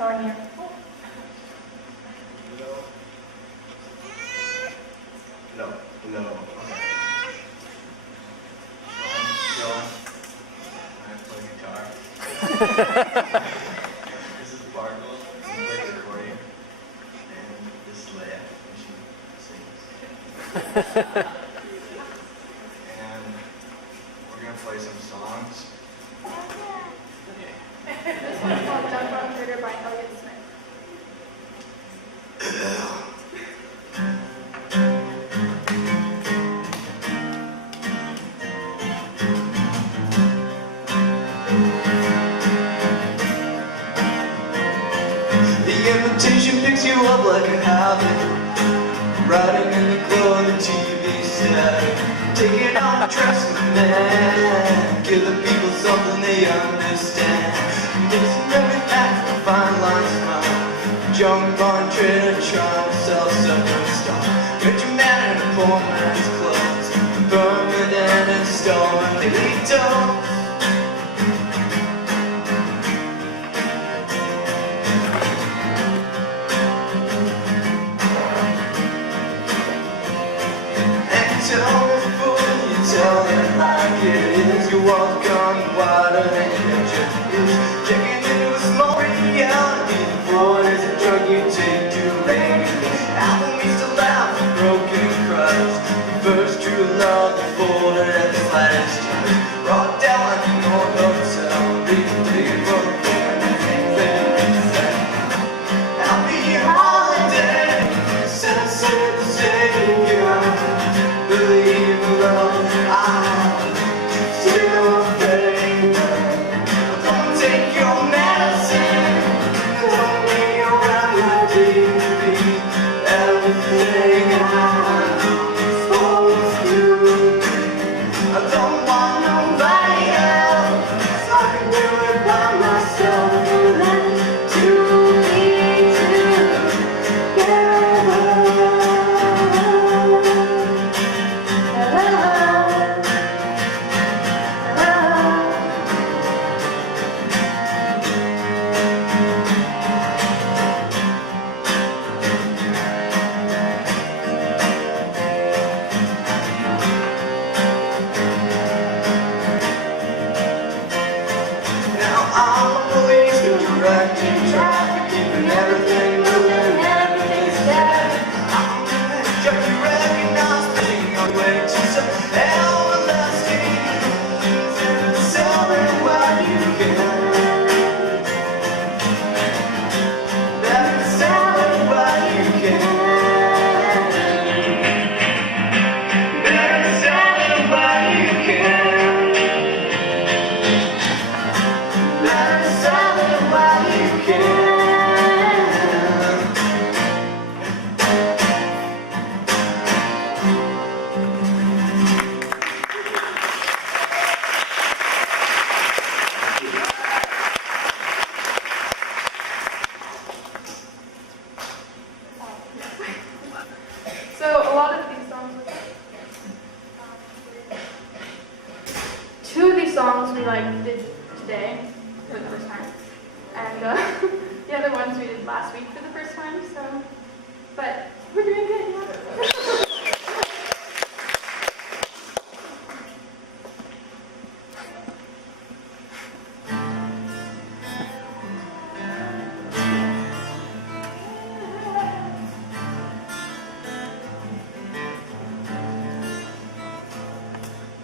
showing you. No. Okay. I play guitar. This is Sparkle. I play the accordion. And this is Leia, and she sings. And we're gonna play some songs. This one's called Jump on Trigger by Elliott Smith. The invitation picks you up like a habit, riding in the glow of the TV set, taking on a dress with man, give the people something they understand, mixing every act with a fine line smile, junk on trader trying to sell something stuff, rich man in a poor man's clothes, permanent and stolen, he don't. Tell it like it is. You walk on water and you checking into a small reality. The void is a drug you take to make it. Album used to laugh with broken crutch. The first true love that folded at the slightest touch. Brought down like an old hotel. Digging for the things that you said. Happy holiday. Sunset the Savior. Believe in love. So a lot of these songs, two of these songs we did today for the first time, and the other ones we did last week for the first time. So, but we're doing good. Yeah.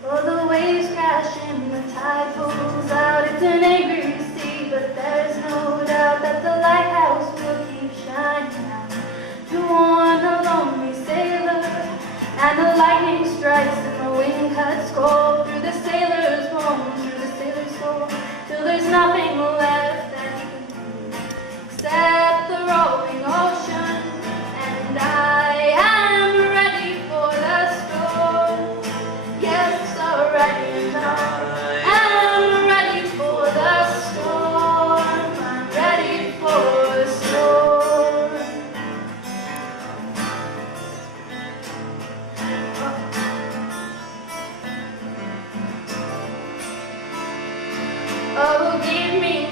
Oh, the waves crash in, the tide pulls out, it's an angry sea, but there's no doubt that the lighthouse will keep shining out to warn the lonely sailor, and the lightning strikes and the wind cuts cold through the sailor's bones, through the sailor's soul, till there's nothing left that he can do except the rolling ocean, and I am ready for the storm. Yes, already I'm ready for the storm. I'm ready for the storm. Oh, give me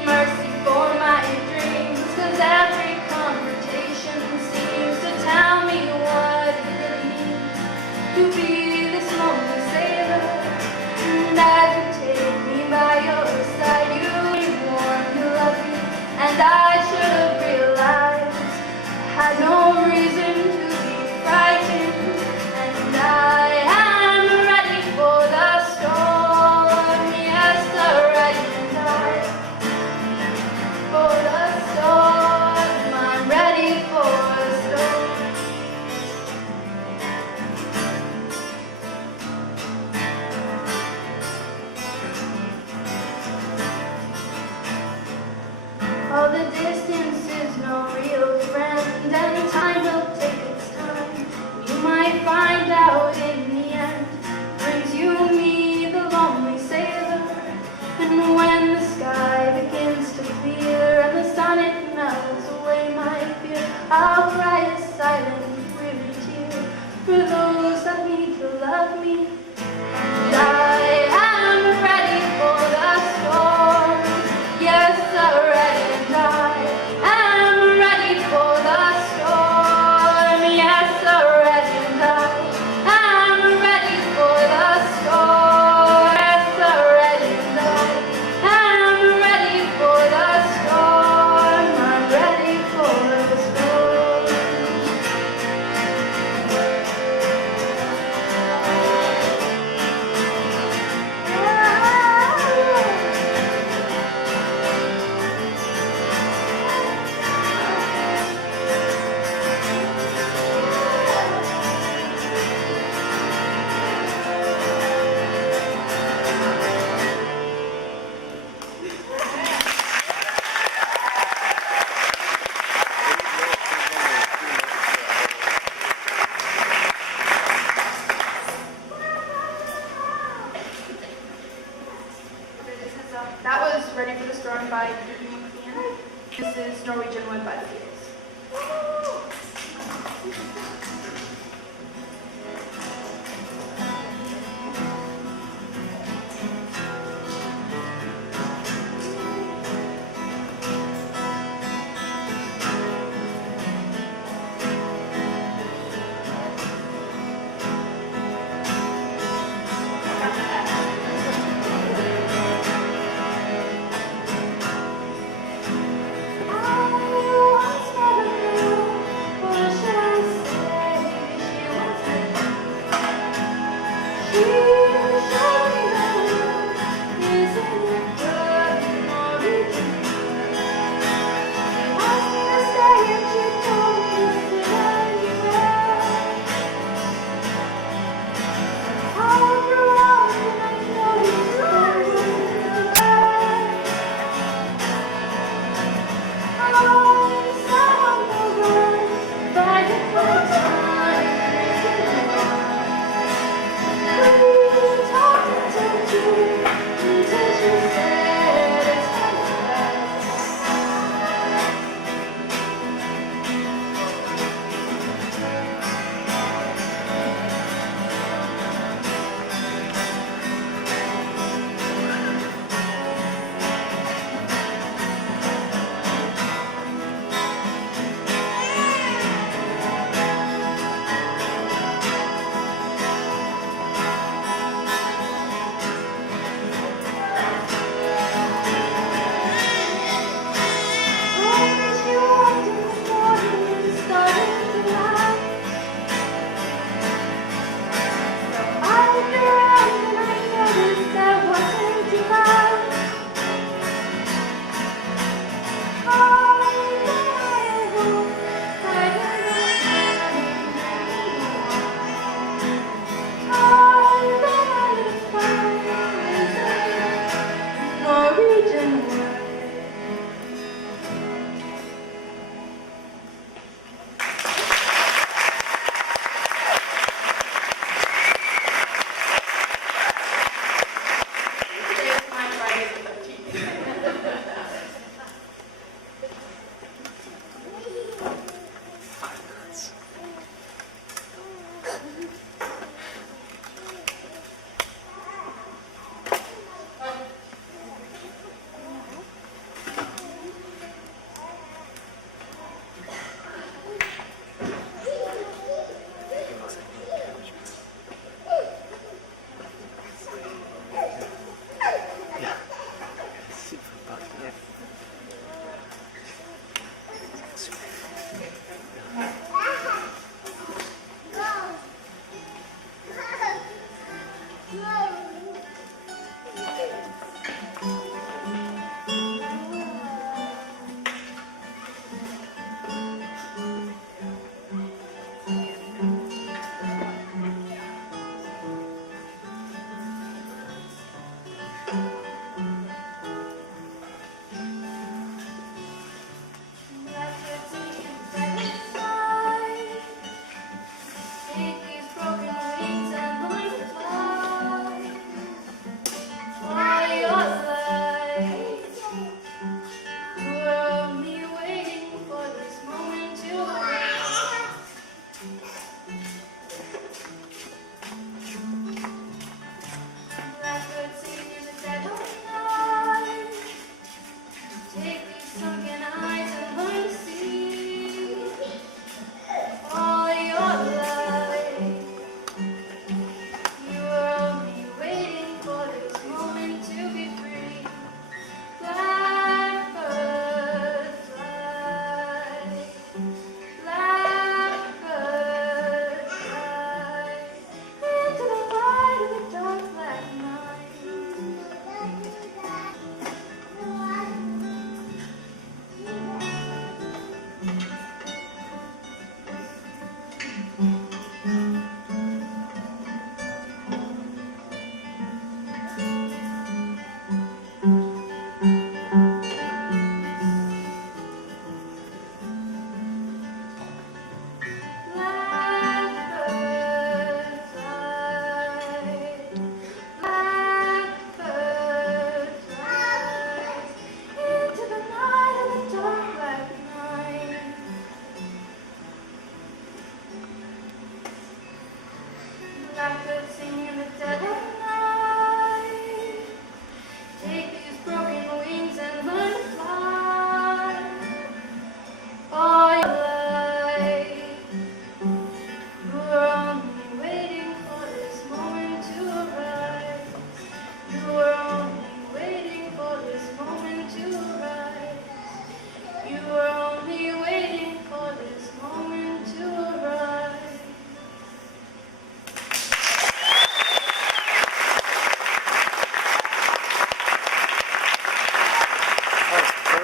Ready for the Storm by Ian. This is Norwegian Wood by the Beatles. Super bug.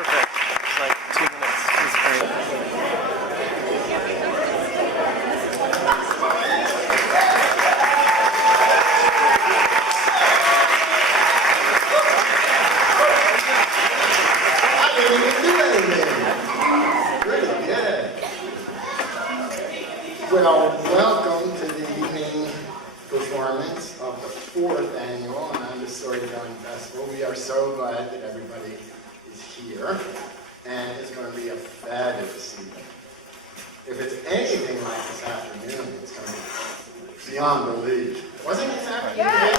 Perfect. It's like 2 minutes. It's great. I didn't even do anything. Pretty good. Well, welcome to the evening performance of the 4th annual Ananda Storytelling Festival. We are so glad that everybody is here, and it's going to be a fabulous evening. If it's anything like this afternoon, it's going to be beyond belief. Wasn't it this afternoon? Yeah.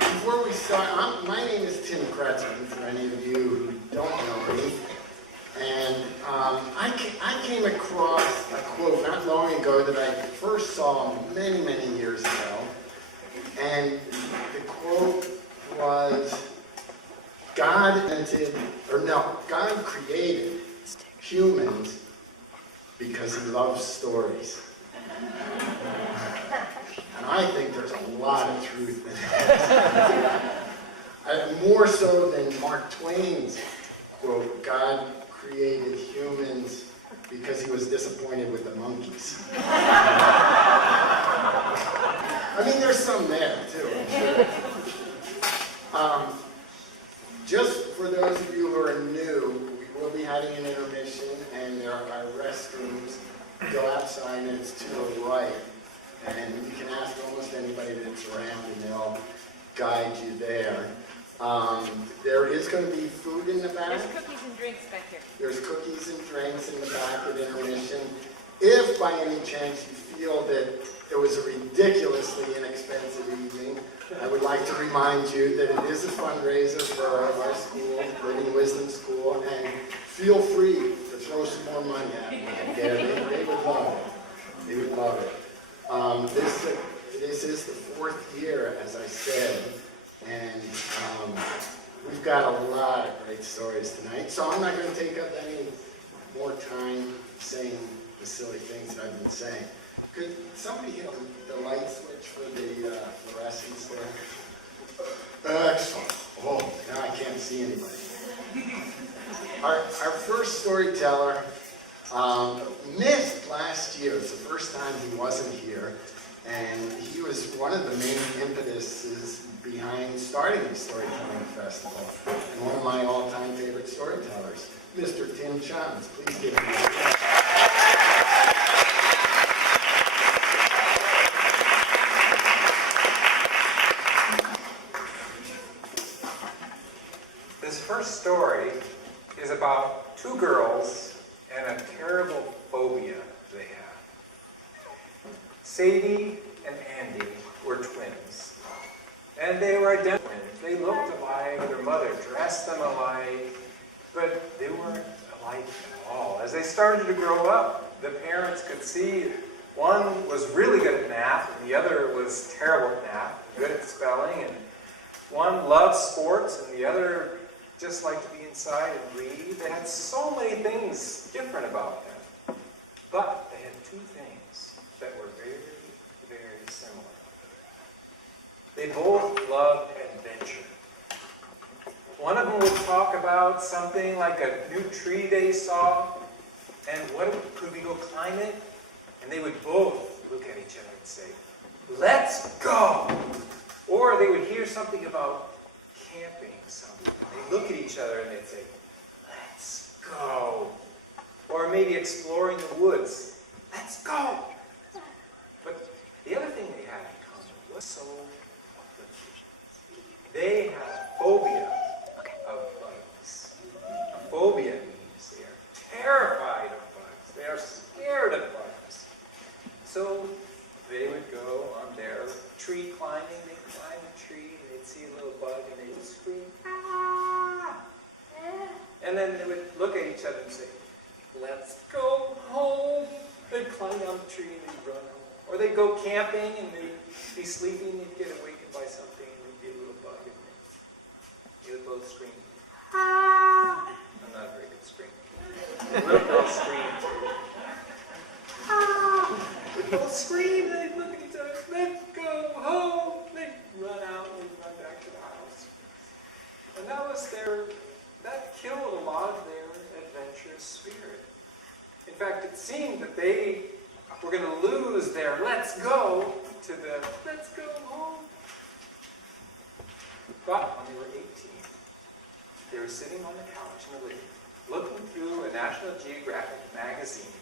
Before we start, my name is Tim Kretzman, for any of you who don't know me. And I came across a quote not long ago that I first saw many, many years ago. And the quote was, God created humans because he loves stories. And I think there's a lot of truth in that. More so than Mark Twain's quote, God created humans because he was disappointed with the monkeys. I mean, there's some there, too, I'm sure. Just for those of you who are new, we will be having an intermission, and there are restrooms. Go outside, and it's to the right. And you can ask almost anybody that's around, and they'll guide you there. There is going to be food in the back. There's cookies and drinks back here. There's cookies and drinks in the back at intermission. If by any chance you feel that it was a ridiculously inexpensive evening, I would like to remind you that it is a fundraiser for our school, Living Wisdom School, and feel free to throw some more money at them. They would love it. They would love it. This is the 4th year, as I said, and we've got a lot of great stories tonight, so I'm not going to take up any more time saying the silly things that I've been saying. Could somebody hit the light switch for the fluorescence there? Excellent. Oh, now I can't see anybody. Our first storyteller missed last year. It's the first time he wasn't here, and he was one of the main impetuses behind starting the Storytelling Festival, and one of my all-time favorite storytellers, Mr. Tim Chums. Please give him a hand. This first story is about 2 girls and a terrible phobia they have. Sadie and Andy were twins, and they were identical twins. They looked alike, their mother dressed them alike, but they weren't alike at all. As they started to grow up, the parents could see one was really good at math, and the other was terrible at math, good at spelling, and one loved sports, and the other just liked to be inside and read. They had so many things different about them. But they had 2 things that were very, very similar. They both loved adventure. One of them would talk about something like a new tree they saw, and could we go climb it? And they would both look at each other and say, "Let's go!" Or they would hear something about camping something. They'd look at each other and they'd say, "Let's go." Or maybe exploring the woods. "Let's go." But the other thing they had in common was so they had a phobia of bugs. A phobia means they are terrified of bugs. They are scared of bugs. So they would go on their tree climbing. They'd climb a tree, and they'd see a little bug, and they'd scream, "Ah!" And then they would look at each other and say, "Let's go home." They'd climb down the tree, and they'd run home. Or they'd go camping, and they'd be sleeping, and they'd get awakened by something, and there'd be a little bug, and they would both scream, "Ah!" I'm not a very good screamer. The little girl screamed, "Ah!" They'd both scream, and they'd look at each other, "Let's go home." They'd run out. fact, it seemed that they were going to lose their let's go to the let's go home. But when they were 18, they were sitting on the couch in the living room, looking through a National Geographic magazine,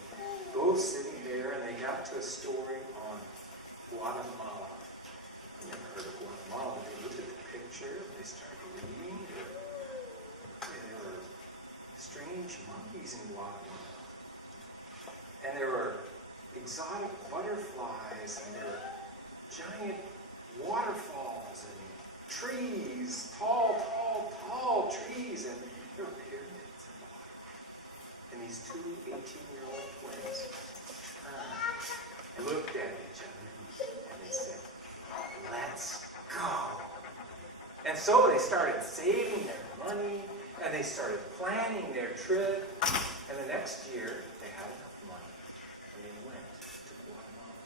both sitting there, and they got to a story on Guatemala. You never heard of Guatemala, but they looked at the picture, and they started reading. There were strange monkeys in Guatemala. And there were exotic butterflies, and there were giant waterfalls, and trees, tall trees, and there were pyramids in the water. And these two 18-year-old twins turned, looked at each other, and they said, let's go. And so they started saving their money, and they started planning their trip, and the next year they had enough money, and they went to Guatemala.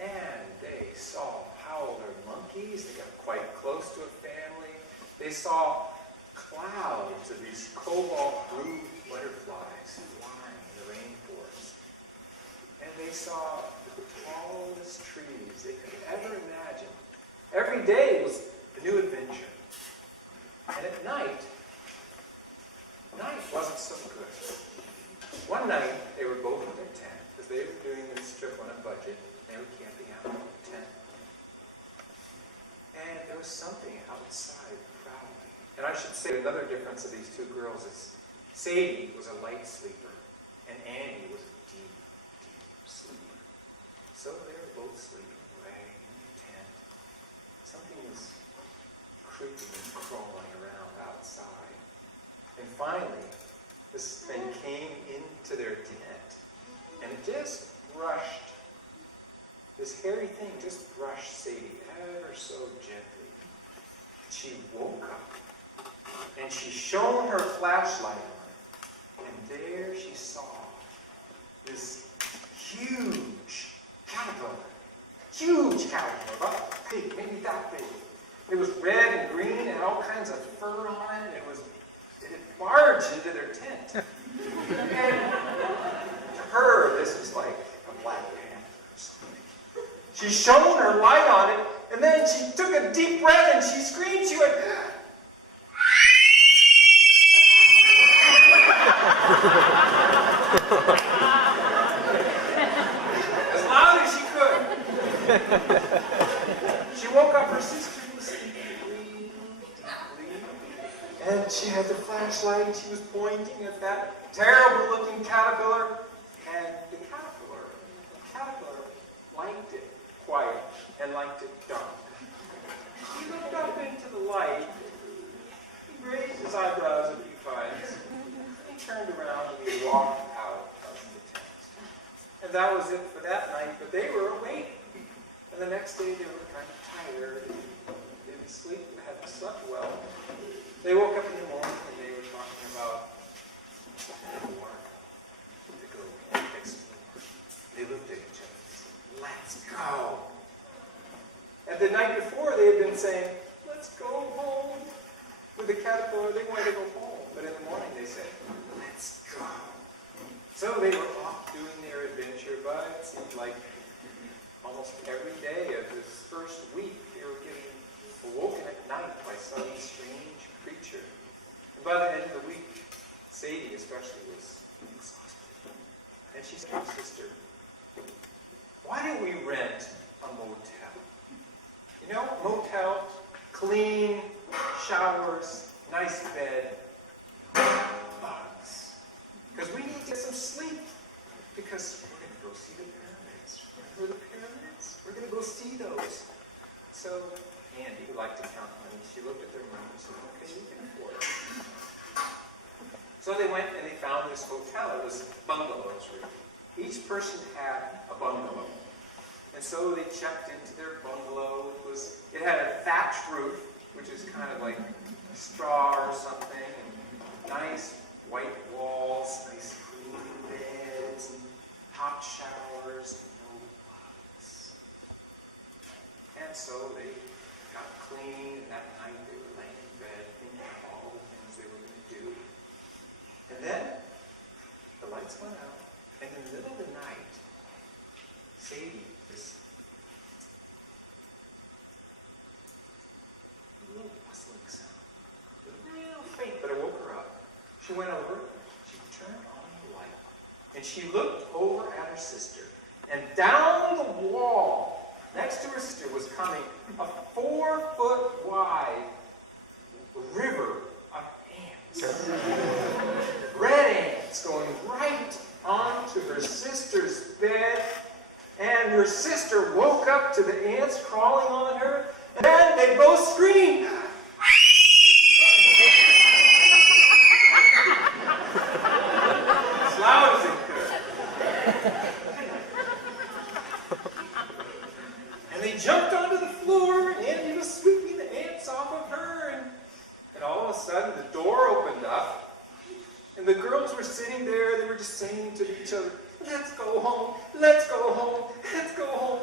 And they saw howler monkeys. They got quite close to a family. They saw clouds of these cobalt blue butterflies flying in the rainforest. And they saw the tallest trees they could ever imagine. Every day was a new adventure. And at night wasn't so good. One night, they were both in their tent, because they were doing this trip on a budget. They were camping out in the tent. And there was something outside prowling. And I should say another difference of these two girls is Sadie was a light sleeper, and Andy was a deep, deep sleeper. So they were both sleeping away in the tent. Something was creeping and crawling around outside. And finally, this thing came into their tent, and it just brushed, this hairy thing just brushed Sadie ever so gently. She woke up, and she shone her flashlight on it, and there she saw this huge caterpillar, about big, maybe that big. It was red and green and all kinds of fur on it. It had barged into their tent. And to her, this was like a Black Panther or something. She shone her light on it, and then she took a deep breath and she screamed. She went, as loud as she could. She woke up her sister was sleeping deeply. And she had the flashlight and she was pointing at that terrible looking caterpillar. And the caterpillar liked it quiet and liked it dark. He looked up into the light. He raised his eyebrows a few times. He turned around and he walked out of the tent. And that was it for that night, but they were awake. And the next day they were kind of tired. They didn't sleep, hadn't slept well. They woke up in the morning and they were talking about war, to go explore. They looked at each other and said, let's go. And the night before they had been saying, let's go home. With the caterpillar, they wanted to go home. But in the morning they said, let's go. So they were off doing their adventure, but it seemed like almost every day of this first week, they were getting awoken at night by some strange creature. And by the end of the week, Sadie especially was exhausted. And she said to her sister, why don't we rent a motel? You know, motel, clean, showers, nice bed, no bugs. Because we need to get some sleep. Because we're going to go see the pyramids. Remember the pyramids? We're going to go see those. So Andy, who liked to count money, she looked at their money and said, okay, we can afford it. So they went and they found this hotel. It was bungalows, really. Each person had a bungalow. And so they checked into their bungalow. It had a thatched roof, which is kind of like straw or something, and nice white walls, nice clean beds, and hot showers, and no bugs. And so they got clean, and that night they were laying in bed thinking of all the things they were going to do. And then the lights went out, and in the middle of the night, Sadie, this little rustling sound, it was real faint, but it woke her up. She went over, she turned on the light, and she looked over at her sister, and down the wall, next to her sister, was coming a 4-foot wide river of ants. Red ants going right onto her sister's bed, and her sister woke up to the ants crawling on her, and then they both screamed. As loud as they could. And they jumped onto the floor, and Andy was sweeping the ants off of her, and all of a sudden the door opened up, and the girls were sitting there, they were just saying to each other, let's go home, let's go home, let's go home.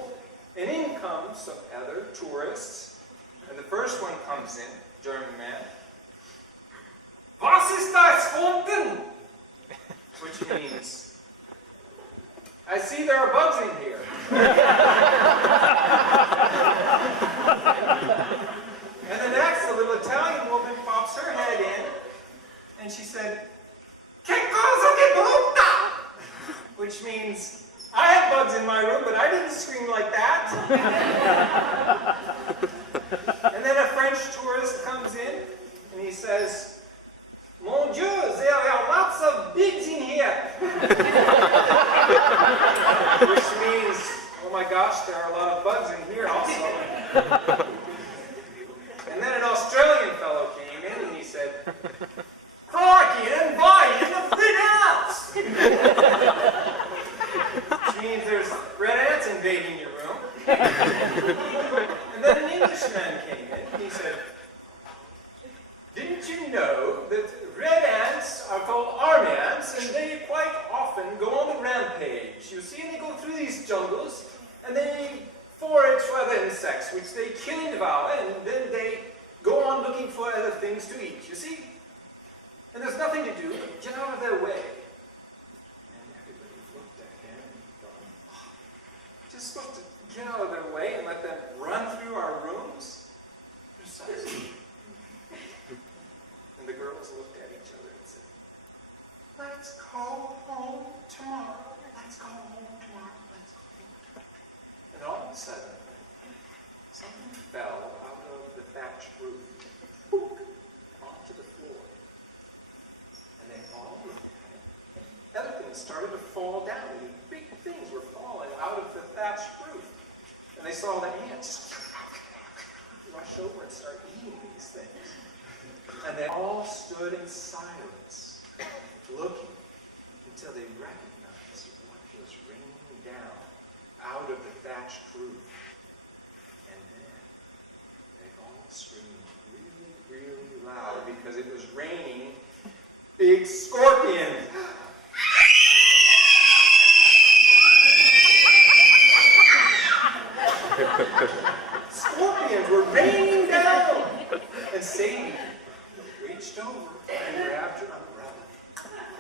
And in comes some other tourists, and the first one comes in, German man. Was ist das Funken? Which means, I see there are bugs in here. And the next, a little Italian woman pops her head in, and she said, "Che cosa che brutta?" Which means, I have bugs in my room, but I didn't scream like that. And then a French tourist comes in, and he says, "Mon Dieu, there are lots of bugs in here." Which means, oh my gosh, there are a lot of bugs in here also. And then an Australian fellow came in, and he said, "Crikey, and buying the red ants!" Which means there's red ants invading your room. And then an Englishman came in, and he said, "Didn't you know that red ants are called army ants, and they quite often go on the rampage? You see, they go through these jungles, and they forage for other insects, which they kill and devour, and then they go on looking for other things to eat, you see? And there's nothing to do but get out of their way." And everybody looked at him and thought, oh, just supposed to get out of their way and let them run through our rooms? Precisely. And the girls looked at each other and said, "Let's go home tomorrow. Let's go home tomorrow. Let's go home tomorrow." And all of a sudden, something fell out of the thatched roof, onto the floor. And they all looked at it. Other things started to fall down. These big things were falling out of the thatched roof. And they saw the ants rush over and start eating these things. And they all stood in silence, looking until they recognized what was raining down out of the thatched roof. And then they all screamed really, really loud because it was raining big scorpions. Scorpions were raining down. And Sadie reached over and grabbed her umbrella,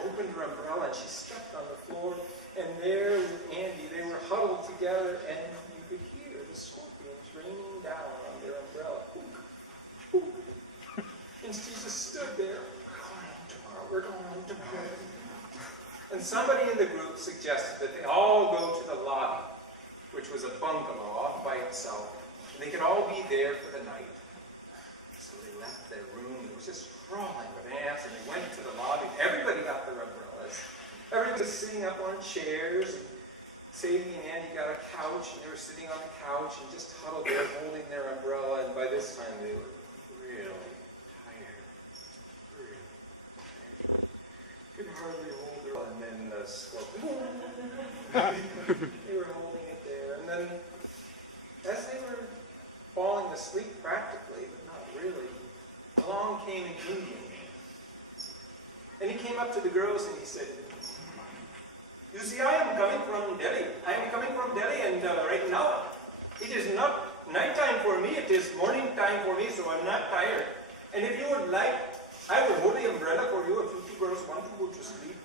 opened her umbrella, and she stepped on the floor, and there with Andy, they were huddled together, and you could hear the scorpions raining down on their umbrella. And she just stood there. We're going home tomorrow. And somebody in the group suggested that they all go to the lobby, which was a bungalow off by itself, and they could all be there for the night. So they left their room. It was just crawling with ants, and they went to the lobby. Everybody got their umbrellas. Everybody was sitting up on chairs. And Sadie and Andy got a couch, and they were sitting on the couch and just huddled there holding their umbrella. And by this time, they were really tired. Really tired. Could hardly hold their umbrella. And then the scorpion. They were holding it there. And then, as they were falling asleep practically, but not really, along came an Indian man. And he came up to the girls and he said, "You see, I am coming from Delhi. I am coming from Delhi, and right now, it is not nighttime for me, it is morning time for me, so I'm not tired. And if you would like, I will hold the umbrella for you if you two girls want to go to sleep."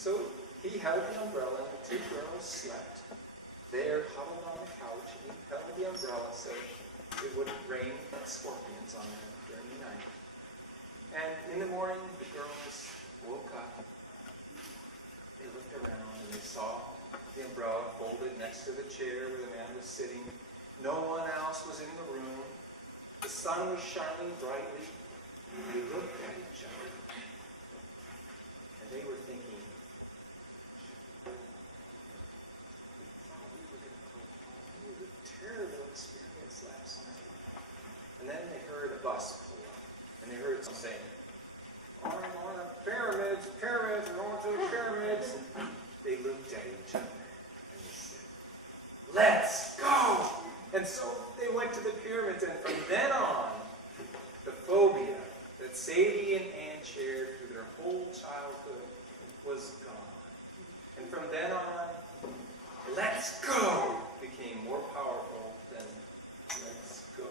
So he held the umbrella and the two girls slept there, huddled on the couch, and he held the umbrella so it wouldn't rain scorpions on them during the night. And in the morning, the girls woke up. They looked around and they saw the umbrella folded next to the chair where the man was sitting. No one else was in the room. The sun was shining brightly. They looked at each other. And they were thinking, we thought we were going to go home. It was a terrible experience last night. And then they heard a bus pull up. And they heard someone saying, I'm going to pyramids, we're going to the pyramids. And they looked at each other and they said, let's go! And so they went to the pyramids, and from then on, the phobia that Sadie and Ann shared through their whole childhood was gone. And from then on, let's go became more powerful than let's go.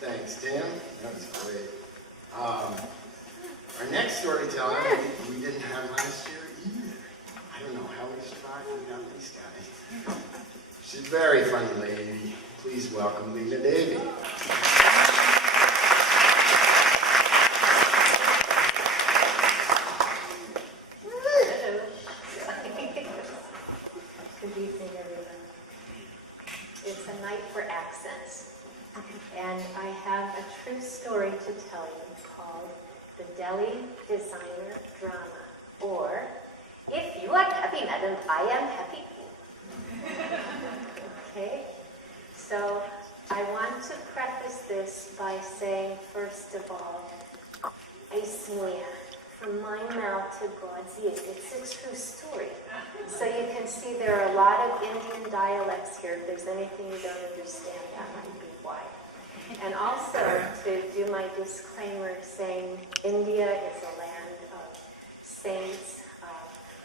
Thanks, Tim. That was great. Our next storyteller, we didn't have last year either. I don't know how we survived without these guys. She's a very funny lady. Please welcome Lena Davy. Good evening, everyone. It's a night for accents, and I have a true story to tell you called The Delhi Designer Drama, or If You Are Happy, Madam, I Am Happy. Okay, so I want to preface this by saying, first of all, Aismuya. From my mouth to God's ears. It's a true story. So you can see there are a lot of Indian dialects here. If there's anything you don't understand, that might be why. And also to do my disclaimer saying India is a land of saints,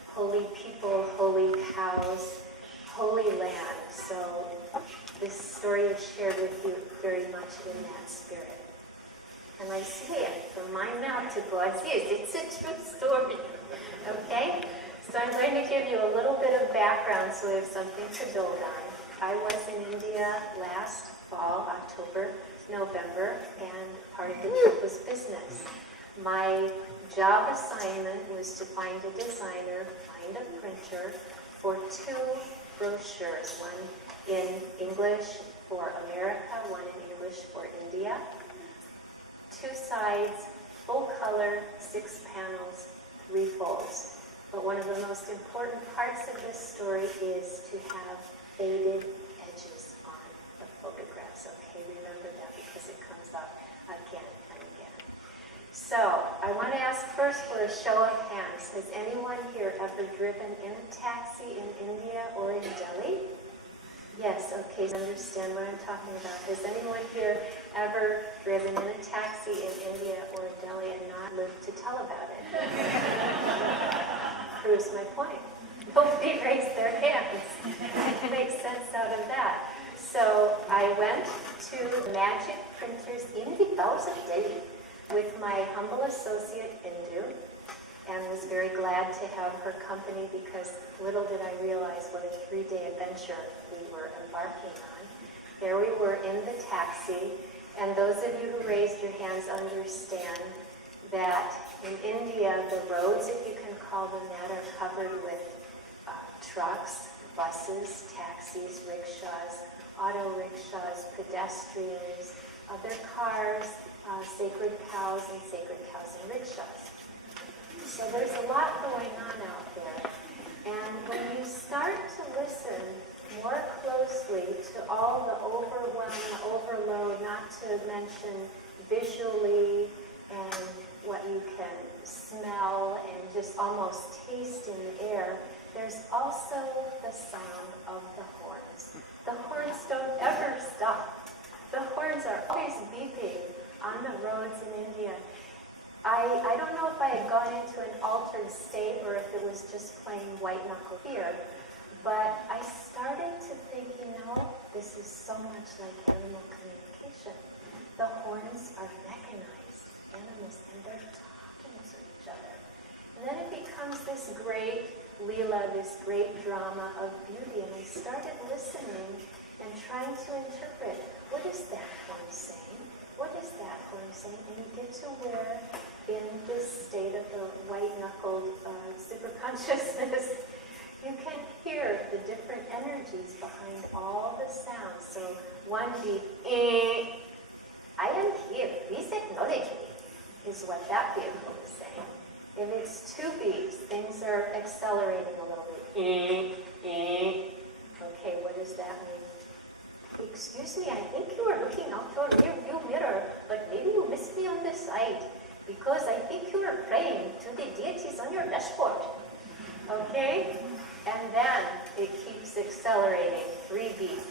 holy people, holy cows, holy land. So this story is shared with you very much in that spirit. And I swear, from my mouth to God's ears, it's a true story. Okay? So I'm going to give you a little bit of background so we have something to build on. I was in India last fall, October, November, and part of the trip was business. My job assignment was to find a designer, find a printer for 2 brochures, one in English for America, one in English for India. 2 sides, full color, 6 panels, 3 folds. But one of the most important parts of this story is to have faded edges on the photographs. Okay, remember that because it comes up again and again. So, I want to ask first for a show of hands. Has anyone here ever driven in a taxi in India or in Delhi? Yes, okay, so understand what I'm talking about. Has anyone here ever driven in a taxi in India or Delhi and not lived to tell about it? Proves my point. Nobody raised their hands. Makes sense out of that. So I went to Magic Printers in the house of Delhi with my humble associate Indu, and was very glad to have her company because little did I realize what a 3-day adventure we were embarking on. There we were in the taxi, and those of you who raised your hands understand that in India, the roads, if you can call them that, are covered with trucks, buses, taxis, rickshaws, auto rickshaws, pedestrians, other cars, sacred cows and rickshaws. So there's a lot going on out there. And when you start to listen more closely to all the overwhelm, the overload, not to mention visually and what you can smell and just almost taste in the air, there's also the sound of the horns. The horns don't ever stop. The horns are always beeping on the roads in India. I don't know if I had gone into an altered state or if it was just plain white knuckle fear, but I started to think, this is so much like animal communication. The horns are mechanized animals and they're talking to each other. And then it becomes this great Leela, this great drama of beauty, and I started listening and trying to interpret, what is that horn saying? What is that horn saying? And you get to where, in this state of the white-knuckled superconsciousness, you can hear the different energies behind all the sounds. So one beat, I am here, please acknowledge me, is what that vehicle is saying. If it's two beats, things are accelerating a little bit. Okay, what does that mean? Excuse me, I think you are looking out your rear view mirror, but maybe you missed me on this side, because I think you are praying to the deities on your dashboard. Okay? And then it keeps accelerating. 3 beats.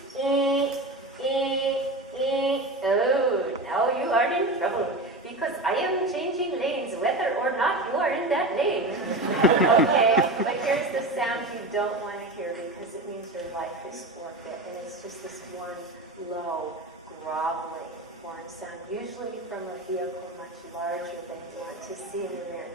Oh, now you are in trouble, because I am changing lanes, whether or not you are in that lane. Okay, but here's the sound you don't want to hear, because it means your life is forfeit, and it's just this one low, groveling horn sound, usually from a vehicle much larger than you want to see in the mirror.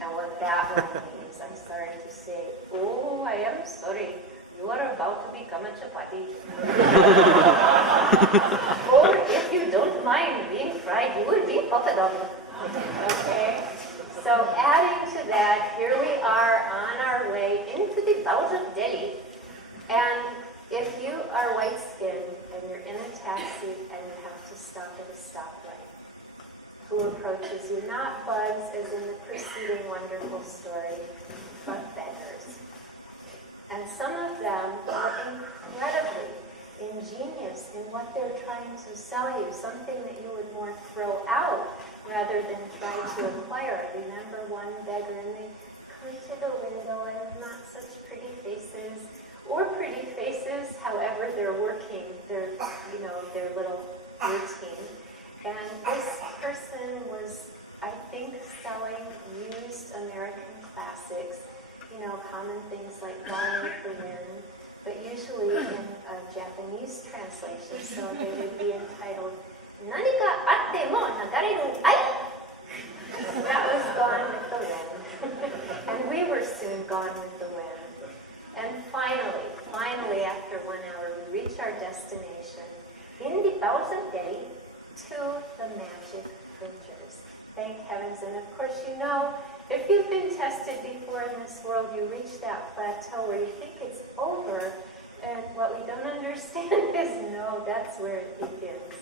And what that one means, I'm sorry to say, oh, I am sorry, you are about to become a chapati. Or if you don't mind being fried, you will be papadum. Okay? So adding to that, here we are on our way into the bowels of Delhi. And if you are white-skinned and you're in a taxi and you have to stop at a stoplight, who approaches you? Not bugs, as in the preceding wonderful story, but beggars. And some of them are incredibly ingenious in what they're trying to sell you, something that you would more throw out rather than try to acquire. Remember one beggar, and they come to the window and not such pretty faces, or pretty faces, however they're working their little routine. And this person was, I think, selling used American classics, common things like Gone with the Wind, but usually in a Japanese translation, so they would be entitled, Nanika atte mo nagareru ai? That was Gone with the Wind. And we were soon gone with the wind. And finally, after 1 hour, we reach our destination in the bowels of Delhi, to the magic printers. Thank heavens. And of course, if you've been tested before in this world, you reach that plateau where you think it's over, and what we don't understand is, no, that's where it begins.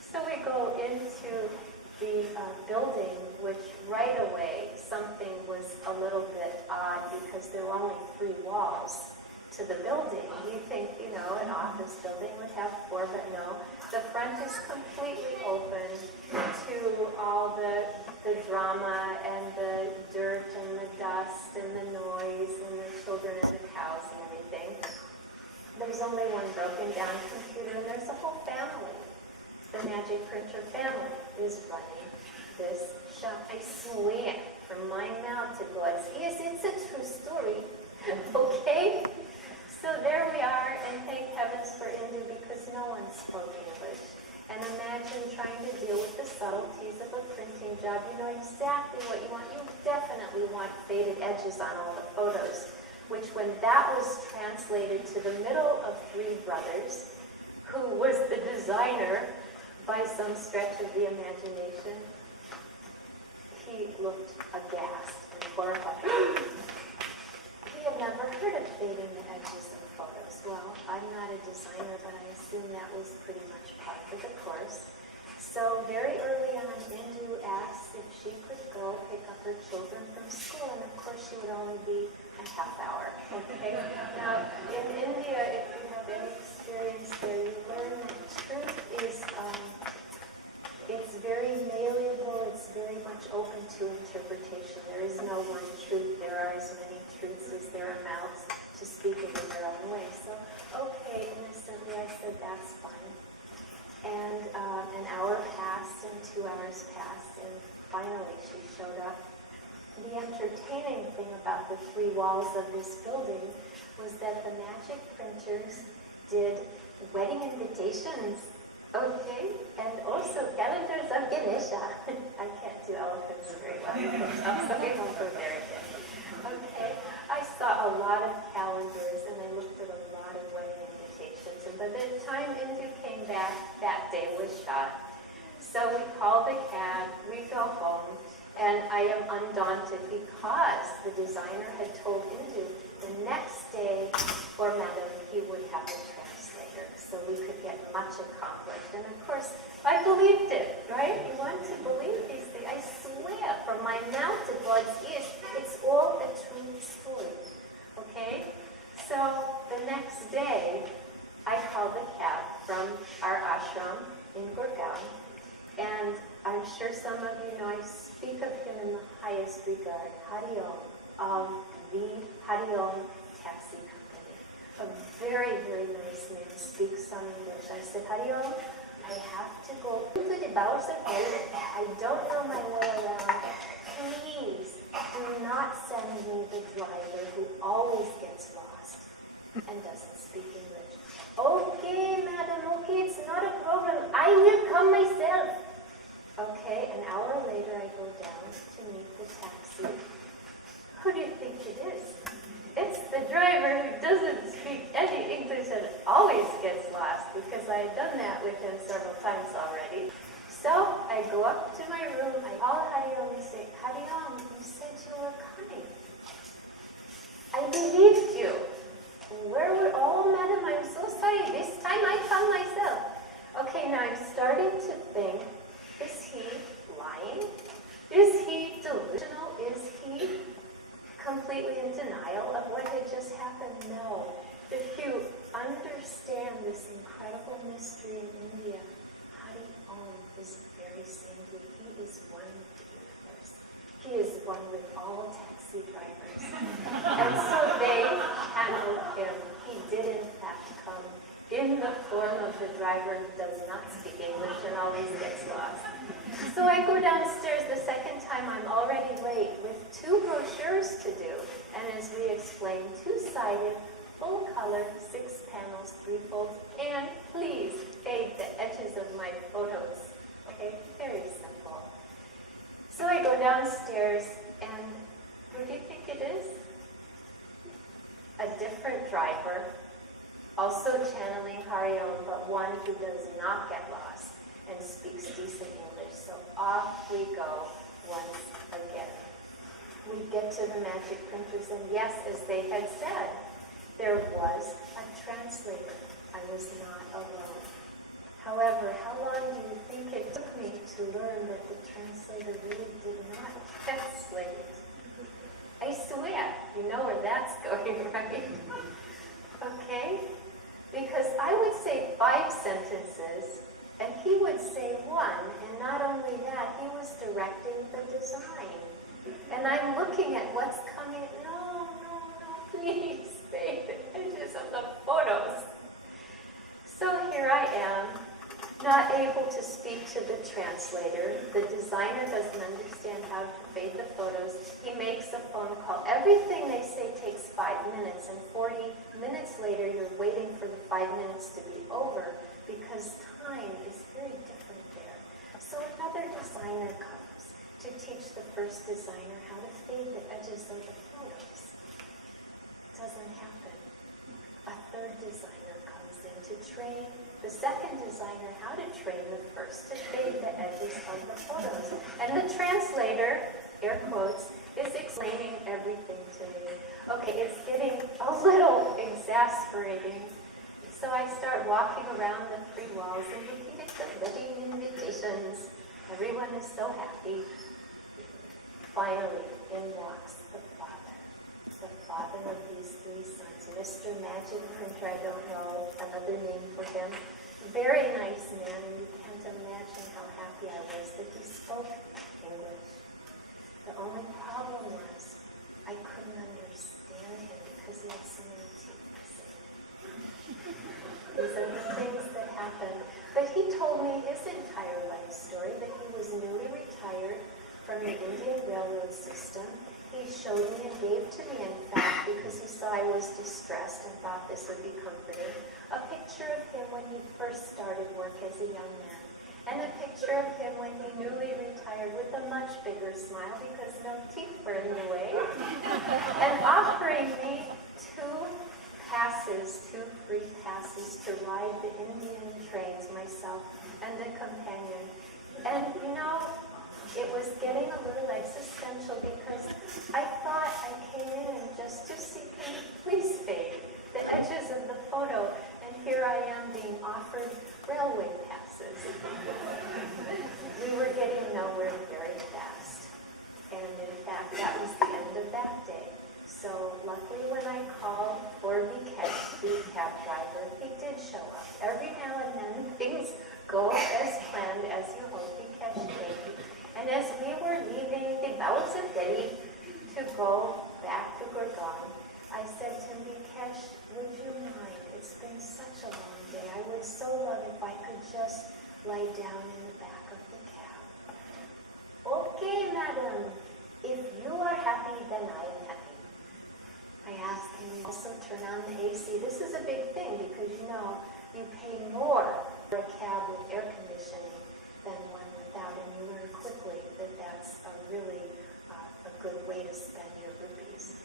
So we go into the building, which right away, something was a little bit odd, because there were only 3 walls to the building. You think, an office building would have 4, but no. The front is completely open to all the drama and the dirt and the dust and the noise and the children and the cows and everything. There's only one broken down computer, and there's a whole family. The magic printer family is running this shop. I swear, from my mouth to God's ears, it's a true story. Okay? So there we are, and thank heavens for Indu, because no one spoke English. And imagine trying to deal with the subtleties of a printing job. You know exactly what you want. You definitely want faded edges on all the photos, which when that was translated to the middle of 3 brothers, who was the designer by some stretch of the imagination, he looked aghast and horrified. We have never heard of fading the edges of photos. Well, I'm not a designer, but I assume that was pretty much part of the course. So very early on, Indu asked if she could go pick up her children from school, and of course she would only be a half hour. Okay? Now, in India, if you have any experience there, you learn that truth is, it's very malleable, it's very much open to interpretation. There is no one truth. There are as many truths as there are mouths to speak it in their own way. So, okay, innocently, I said, that's fine. And an hour passed and 2 hours passed, and finally she showed up. The entertaining thing about the 3 walls of this building was that the magic printers did wedding invitations, okay, and also calendars of Ganesha. I can't do elephants very well, but some people are very good. Okay, I saw a lot of calendars and I looked at a lot of wedding invitations, and by the time Indu came back, that day was shot. So we called a cab, we go home, and I am undaunted because the designer had told Indu the next day for Madam he would have a translator, so we could get much accomplished. And of course, I believed it, right? You want to believe these things. I swear from my mouth to God's ears, it's all a true story, okay? So the next day, I called a cab from our ashram in Gurgaon, and I'm sure some of you know I speak of him in the highest regard, Hari Om, of the Hari Om Taxi Company. A very, very nice man, speaks some English. I said, Hari Om, I have to go to the bowels of hell. I don't know my way around. Please do not send me the driver who always gets lost and doesn't speak English. Okay, madam, okay, it's not a problem. I will come myself. Okay, an hour later I go down to meet the taxi. Who do you think it is? It's the driver who doesn't speak any English and always gets lost, because I had done that with him several times already. So I go up to my room, I call Hari Om and say, Hari Om, you said you were coming. I believed you. Where were, oh madam, I'm so sorry, this time I found myself. Okay, now I'm starting to think, is he lying? Is he delusional? Is he completely in denial of what had just happened? No. If you understand this incredible mystery in India, Hari Om is very saintly. He is one with the universe. He is one with all taxi drivers. And so they handled him. He did in fact come in the form of the driver who does not speak English and always gets lost. So I go downstairs the second time. I'm already late with 2 brochures to do. And as we explained, 2-sided, full color, 6 panels, 3 folds, and please fade the edges of my photos. Okay, very simple. So I go downstairs, and who do you think it is? A different driver, also channeling Hari Om, but one who does not get lost and speaks decent English. So off we go once again. We get to the magic printers, and yes, as they had said, there was a translator. I was not alone. However, how long do you think it took me to learn that the translator really did not translate? I swear, you know where that's going, right? Okay? Because I would say 5 sentences, and he would say 1, and not only that, he was directing the design. And I'm looking at what's coming. No, please, fade the edges of the photos. So here I am, not able to speak to the translator. The designer doesn't understand how to fade the photos. He makes a phone call. Everything they say takes 5 minutes, and 40 minutes later you're waiting for the 5 minutes to be over, because time is very different there. So another designer comes to teach the first designer how to fade the edges of the photos. Doesn't happen. A third designer comes in to train the second designer how to train the first to fade the edges of the photos. And the translator, air quotes, is explaining everything to me. Okay, it's getting a little exasperating. So I start walking around the 3 walls and looking at the wedding invitations. Everyone is so happy. Finally, in walks the father of these 3 sons, Mr. Magic Printer, I don't know another name for him. Very nice man, and you can't imagine how happy I was that he spoke English. The only problem was I couldn't understand him because he had so many teeth missing. These are the things that happen. But But he told me his entire life story, that he was newly retired from the Indian railroad system. He showed me and gave to me, in fact, because he saw I was distressed and thought this would be comforting, a picture of him when he first started work as a young man, and a picture of him when he newly retired with a much bigger smile because no teeth were in the way, and offering me two free passes to ride the Indian trains, myself and a companion. And you know, it was getting a little existential because I thought I came in just to see, can you please fade the edges of the photo, and here I am being offered railway passes. We were getting nowhere very fast, and in fact that was the end of that day. So luckily when I called for Vikesh, the cab driver, he did show up. Every now and then things go as planned, as you hope. Vikesh came. And as we were leaving the bowels of Delhi to go back to Gurgaon, I said to Vikesh, would you mind? It's been such a long day. I would so love if I could just lie down in the back of the cab. Okay, madam. If you are happy, then I am happy. I asked him to also turn on the AC. This is a big thing because, you know, you pay more for a cab with air conditioning than one without, and you learn quickly that that's a really a good way to spend your rupees.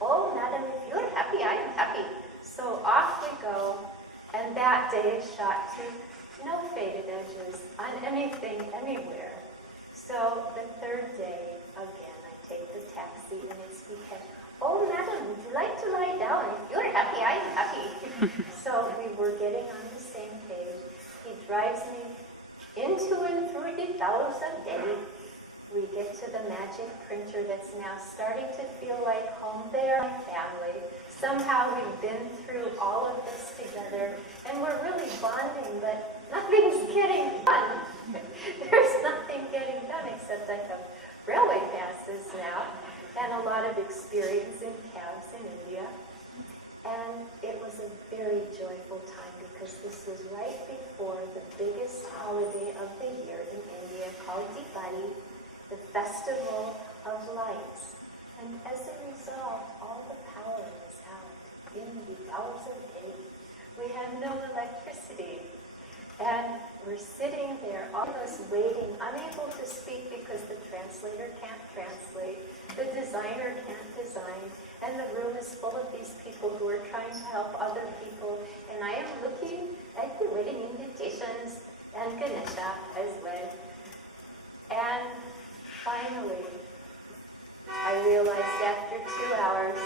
Oh, madam, if you're happy, I am happy. So off we go, and that day is shot to no faded edges on anything, anywhere. So the third day, again, I take the taxi, and it's Vikesh. Oh, madam, would you like to lie down? If you're happy, I am happy. So we were getting on the same page. He drives me into and through the bowels of Delhi. We get to the magic printer that's now starting to feel like home. There, my family. Somehow we've been through all of this together, and we're really bonding, but nothing's getting done. There's nothing getting done except I have railway passes now, and a lot of experience in cabs in India. And it was a very joyful time because this was right before the biggest holiday of the year in India called Diwali, the Festival of Lights. And as a result, all the power was out in the bowels of Delhi. We had no electricity. And we're sitting there, all of us waiting, unable to speak because the translator can't translate, the designer can't design, and the room is full of these people who are trying to help other people. And I am looking at the wedding invitations and Ganesha as well. And finally, I realized after 2 hours,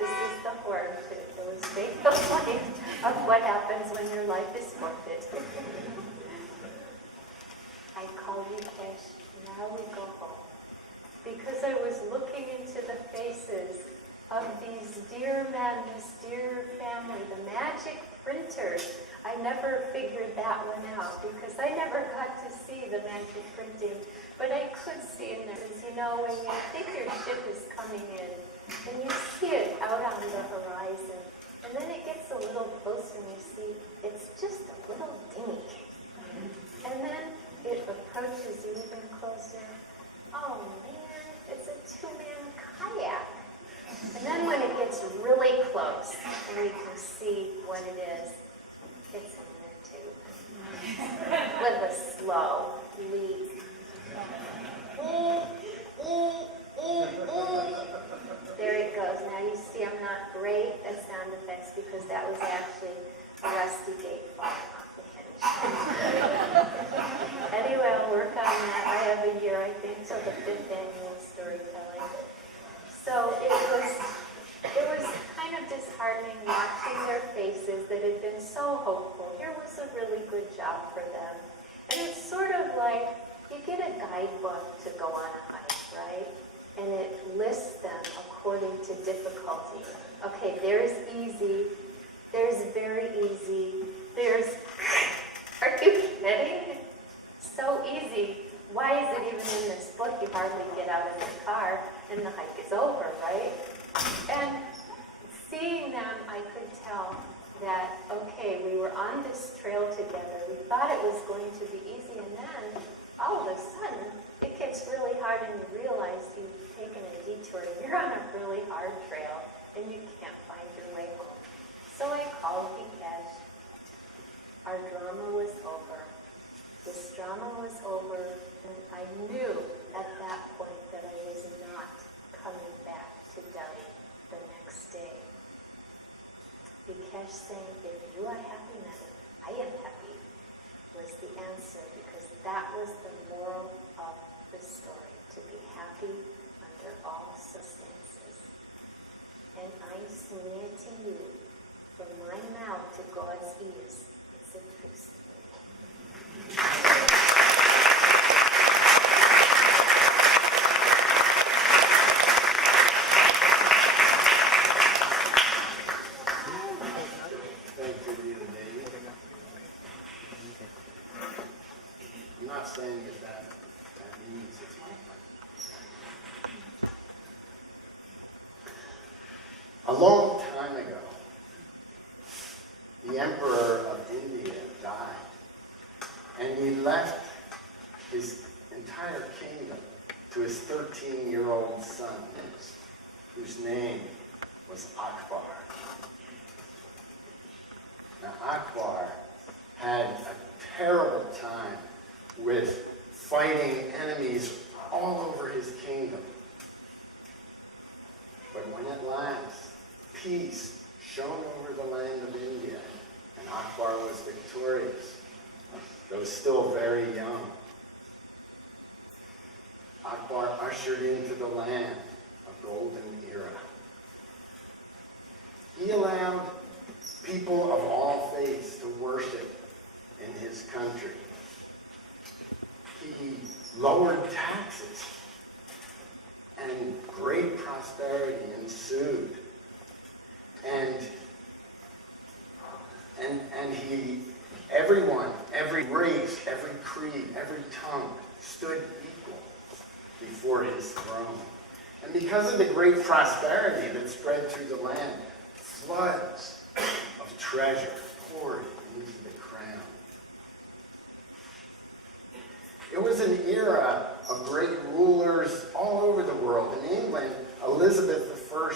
this is the horror to illustrate the point of what happens when your life is forfeit. I called Vikesh, now we go home. Because I was looking into the faces of these dear men, this dear family, the magic printers. I never figured that one out because I never got to see the magic printing, but I could see in there, as you know, when you think your ship is coming in and you see it out on the horizon, and then it gets a little closer and you see it's just a little dinghy. And then it approaches you even closer. Oh man, it's a 2-man kayak. And then when it gets really close and you can see what it is, it's an inner tube with a slow leak. There it goes. Now you see I'm not great at sound effects because that was actually a rusty gate falling off the hinge. Anyway, I'll work on that. I have a year, I think, till the 5th annual storytelling. So it was kind of disheartening watching their faces that had been so hopeful. Here was a really good job for them. And it's sort of like you get a guidebook to go on a hike, right? And it lists them according to difficulty. Okay, there's easy, there's very easy, there's, are you kidding? So easy. Why is it even in this book? You hardly get out of the car and the hike is over, right? And seeing them, I could tell that, okay, we were on this trail together. We thought it was going to be easy, and then all of a sudden it gets really hard and you realize you've taken a detour. You're on a really hard trail and you can't find your way home. So I called Vikesh. Our drama was over. This drama was over, and I knew at that point that I was not coming back to Delhi the next day. Vikesh saying, if you are happy, madam, I am happy, was the answer, because that was the moral of the story, to be happy under all circumstances. And I swear to you, from my mouth to God's ears, it's a true story. Thank you, Rita Davey. I'm not saying that means it's my part. A long time ago, the Emperor of India died, and he left his entire kingdom to his 13-year-old son, whose name was Akbar. Now, Akbar had a terrible time with fighting enemies all over his kingdom. But when at last peace shone over the land of India and Akbar was victorious, though still very young, Akbar ushered into the land a golden era. He allowed people of all faiths to worship in his country. He lowered taxes, and great prosperity ensued. And everyone, every race, every creed, every tongue stood equal before his throne. And because of the great prosperity that spread through the land, floods of treasure poured into the crown. It was an era of great rulers all over the world. In England, Elizabeth I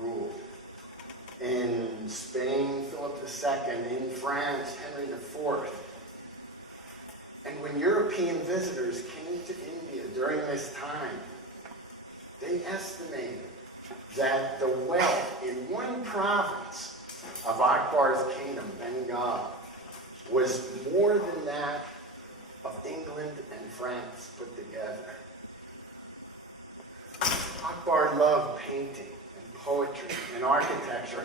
ruled. In Spain, Philip II. In France, Henry IV. And when European visitors came to India during this time, they estimated that the wealth in one province of Akbar's kingdom, Bengal, was more than that of England and France put together. Akbar loved painting and poetry and architecture,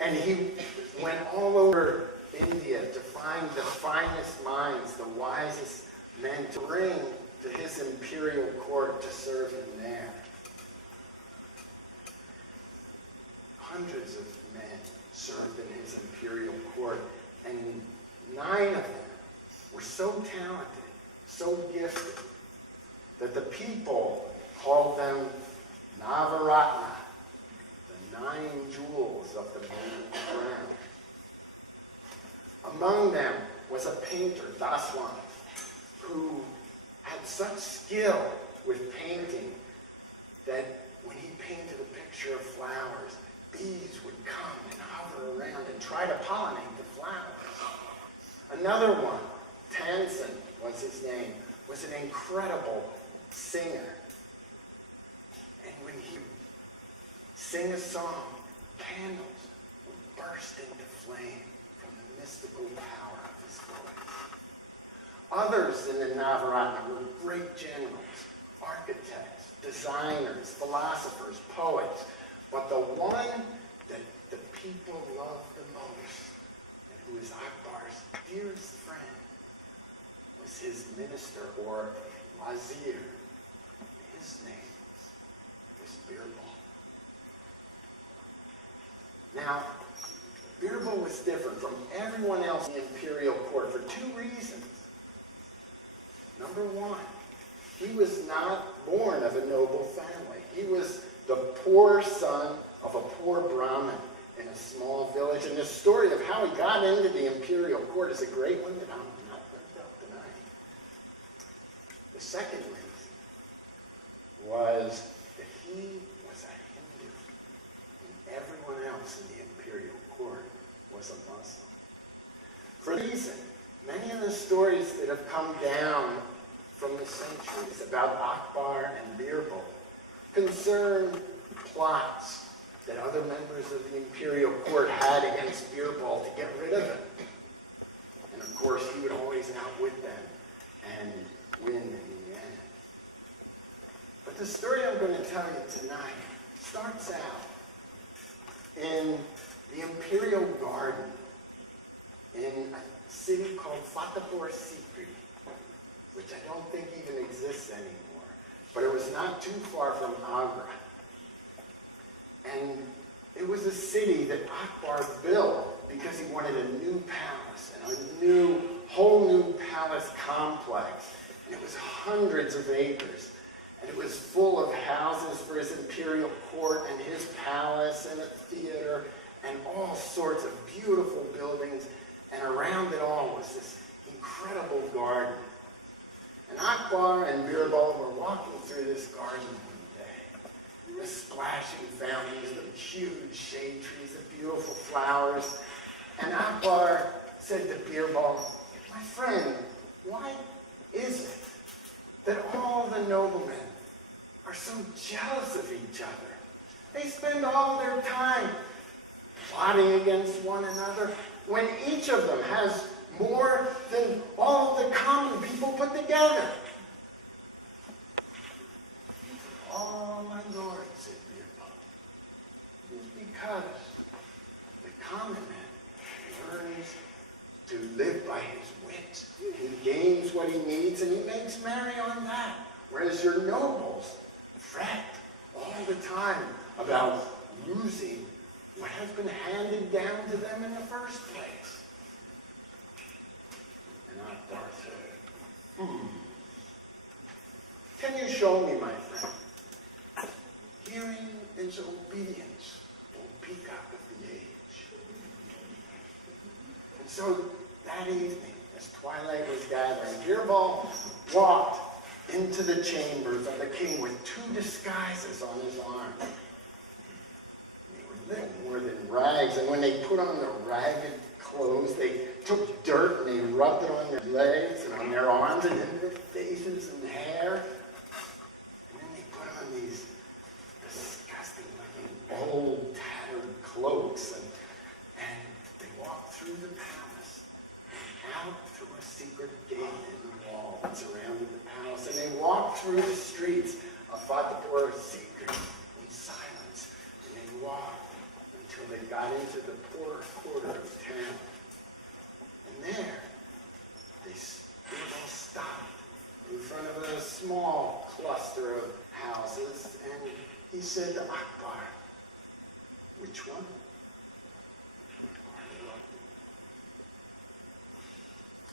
and he went all over India to find the finest minds, the wisest men to bring to his imperial court to serve him there. Hundreds of men served in his imperial court, and 9 of them were so talented, so gifted, that the people called them Navaratna, the 9 jewels of the golden crown. Among them was a painter, Daswant, who had such skill with painting that when he painted a picture of flowers, bees would come and hover around and try to pollinate the flowers. Another one, Tansen was his name, was an incredible singer. And when he would sing a song, candles would burst into flame from the mystical power of his voice. Others in the Navaratna were great generals, architects, designers, philosophers, poets. But the one that the people loved the most, and who is Akbar's dearest friend, was his minister, or wazir. His name was Birbal. Now, Birbal was different from everyone else in the imperial court for 2 reasons. Number 1, he was not born of a noble family. He was the poor son of a poor Brahmin, in a small village, and the story of how he got into the imperial court is a great one that I'm not going to tell tonight. The second reason was that he was a Hindu, and everyone else in the imperial court was a Muslim. For a reason, many of the stories that have come down from the centuries about Akbar and Birbal concern plots that other members of the imperial court had against Birbal to get rid of him. And of course, he would always outwit them and win in the end. But the story I'm going to tell you tonight starts out in the imperial garden in a city called Fatehpur Sikri, which I don't think even exists anymore. But it was not too far from Agra. And it was a city that Akbar built because he wanted a new palace and a whole new palace complex. And it was hundreds of acres. And it was full of houses for his imperial court and his palace and a theater and all sorts of beautiful buildings. And around it all was this incredible garden. And Akbar and Birbal were walking through this garden one day. The splashing fountains, the huge shade trees, the beautiful flowers. And Akbar said to Birbal, "My friend, why is it that all the noblemen are so jealous of each other? They spend all their time plotting against one another when each of them has more than all of the common people put together." "Oh, my lord," said Birbal, "it is because the common man learns to live by his wit. He gains what he needs and he makes merry on that. Whereas your nobles fret all the time about losing what has been handed down to them in the first place." And Akbar said, "Can you show me, my friend? Hearing is obedience, O peacock of the age." And so that evening, as twilight was gathering, Birbal walked into the chambers of the king with two disguises on his arm. They were little more than rags, and when they put on the ragged clothes, they took dirt and they rubbed it on their legs and on their arms and in their faces and hair. And then they put on these disgusting-looking, old, tattered cloaks, and they walked through the palace and out through a secret gate in the wall that surrounded the palace, and they walked through the streets of Fatehpur Sikri in silence, and they walked until they got into the poorer quarter of town. And there, they all stopped in front of a small cluster of houses, and he said to Akbar, "Which one?" Akbar looked.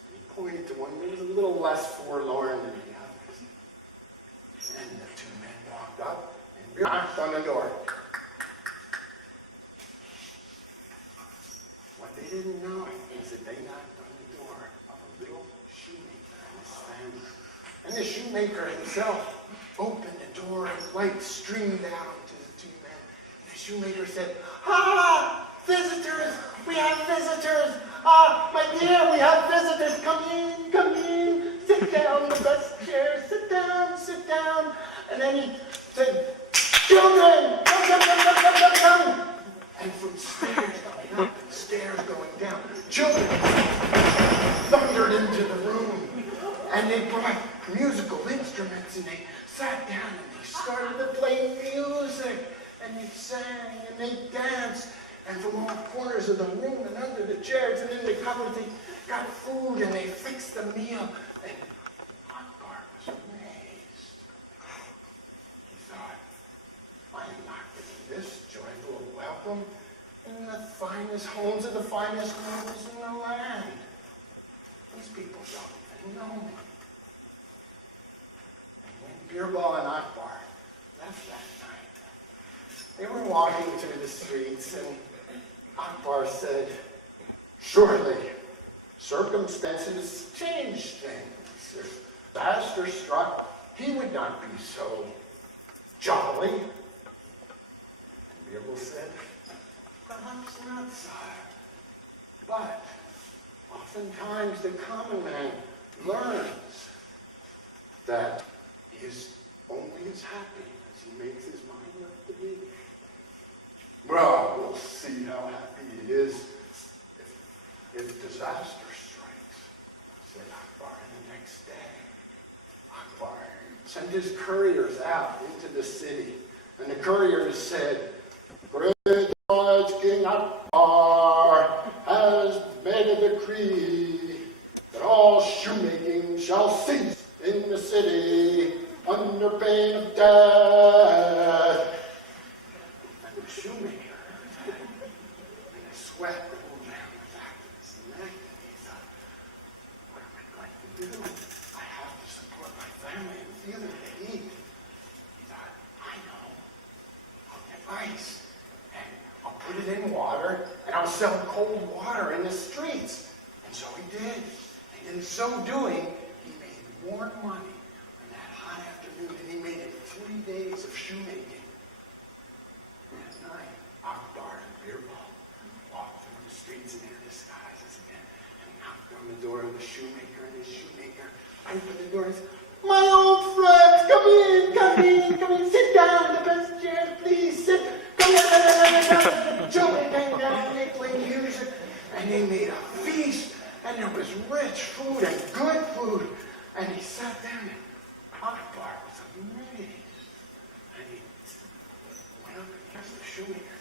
And he pointed to one that was a little less forlorn than the others. And the two men walked up and knocked on the door. What they didn't know is that they knocked on the door of a little shoemaker and his family. And the shoemaker himself opened the door and light streamed out onto the two men. And the shoemaker said, "Ah, visitors! We have visitors! Ah, my dear, we have visitors! Come in, come in! Sit down, the best chair! Sit down, sit down!" And then he said, "Children! Come! And from stairs going up and stairs going down, children thundered into the room. And they brought musical instruments and they sat down and they started to play music. And they sang and they danced. And from all corners of the room and under the chairs and in the cupboards, they got food and they fixed the meal. And Akbar was amazed. He thought, "I am not getting this joyful welcome in the finest homes of the finest nobles in the land. These people don't even know me." And when Birbal and Akbar left that night, they were walking through the streets, and Akbar said, surely circumstances change things. If disaster struck, he would not be so jolly. And Birbal said, perhaps not, sire. But oftentimes the common man learns that he is only as happy as he makes his mind up to be. Well, we'll see how happy he is if disaster strikes, said Akbar. And the next day, Akbar sent his couriers out into the city. And the couriers said, great large King Akbar has made a decree that all shoemaking shall cease in the city under pain of death. And the shoemaker, and the sweat rolled down the back of his neck, and he thought, what am I going to do? I have to support my family and feel it to eat. He thought, I know. I'll get ice, and I'll put it in water, and I'll sell cold water in the streets. And so he did. And in so doing, he made more money on that hot afternoon than he made in 3 days of shoemaking. That night, Akbar and Birbal walked through the streets in their disguises again and knocked on the door of the shoemaker, and his shoemaker opened the door and said, my old friends, come in, sit down, the best chairs, please, sit, come in, the children came down, and they played music, and they made a feast, and there was rich food and good food, and he sat down, and Akbar was amazed, and he went up and asked the shoemaker,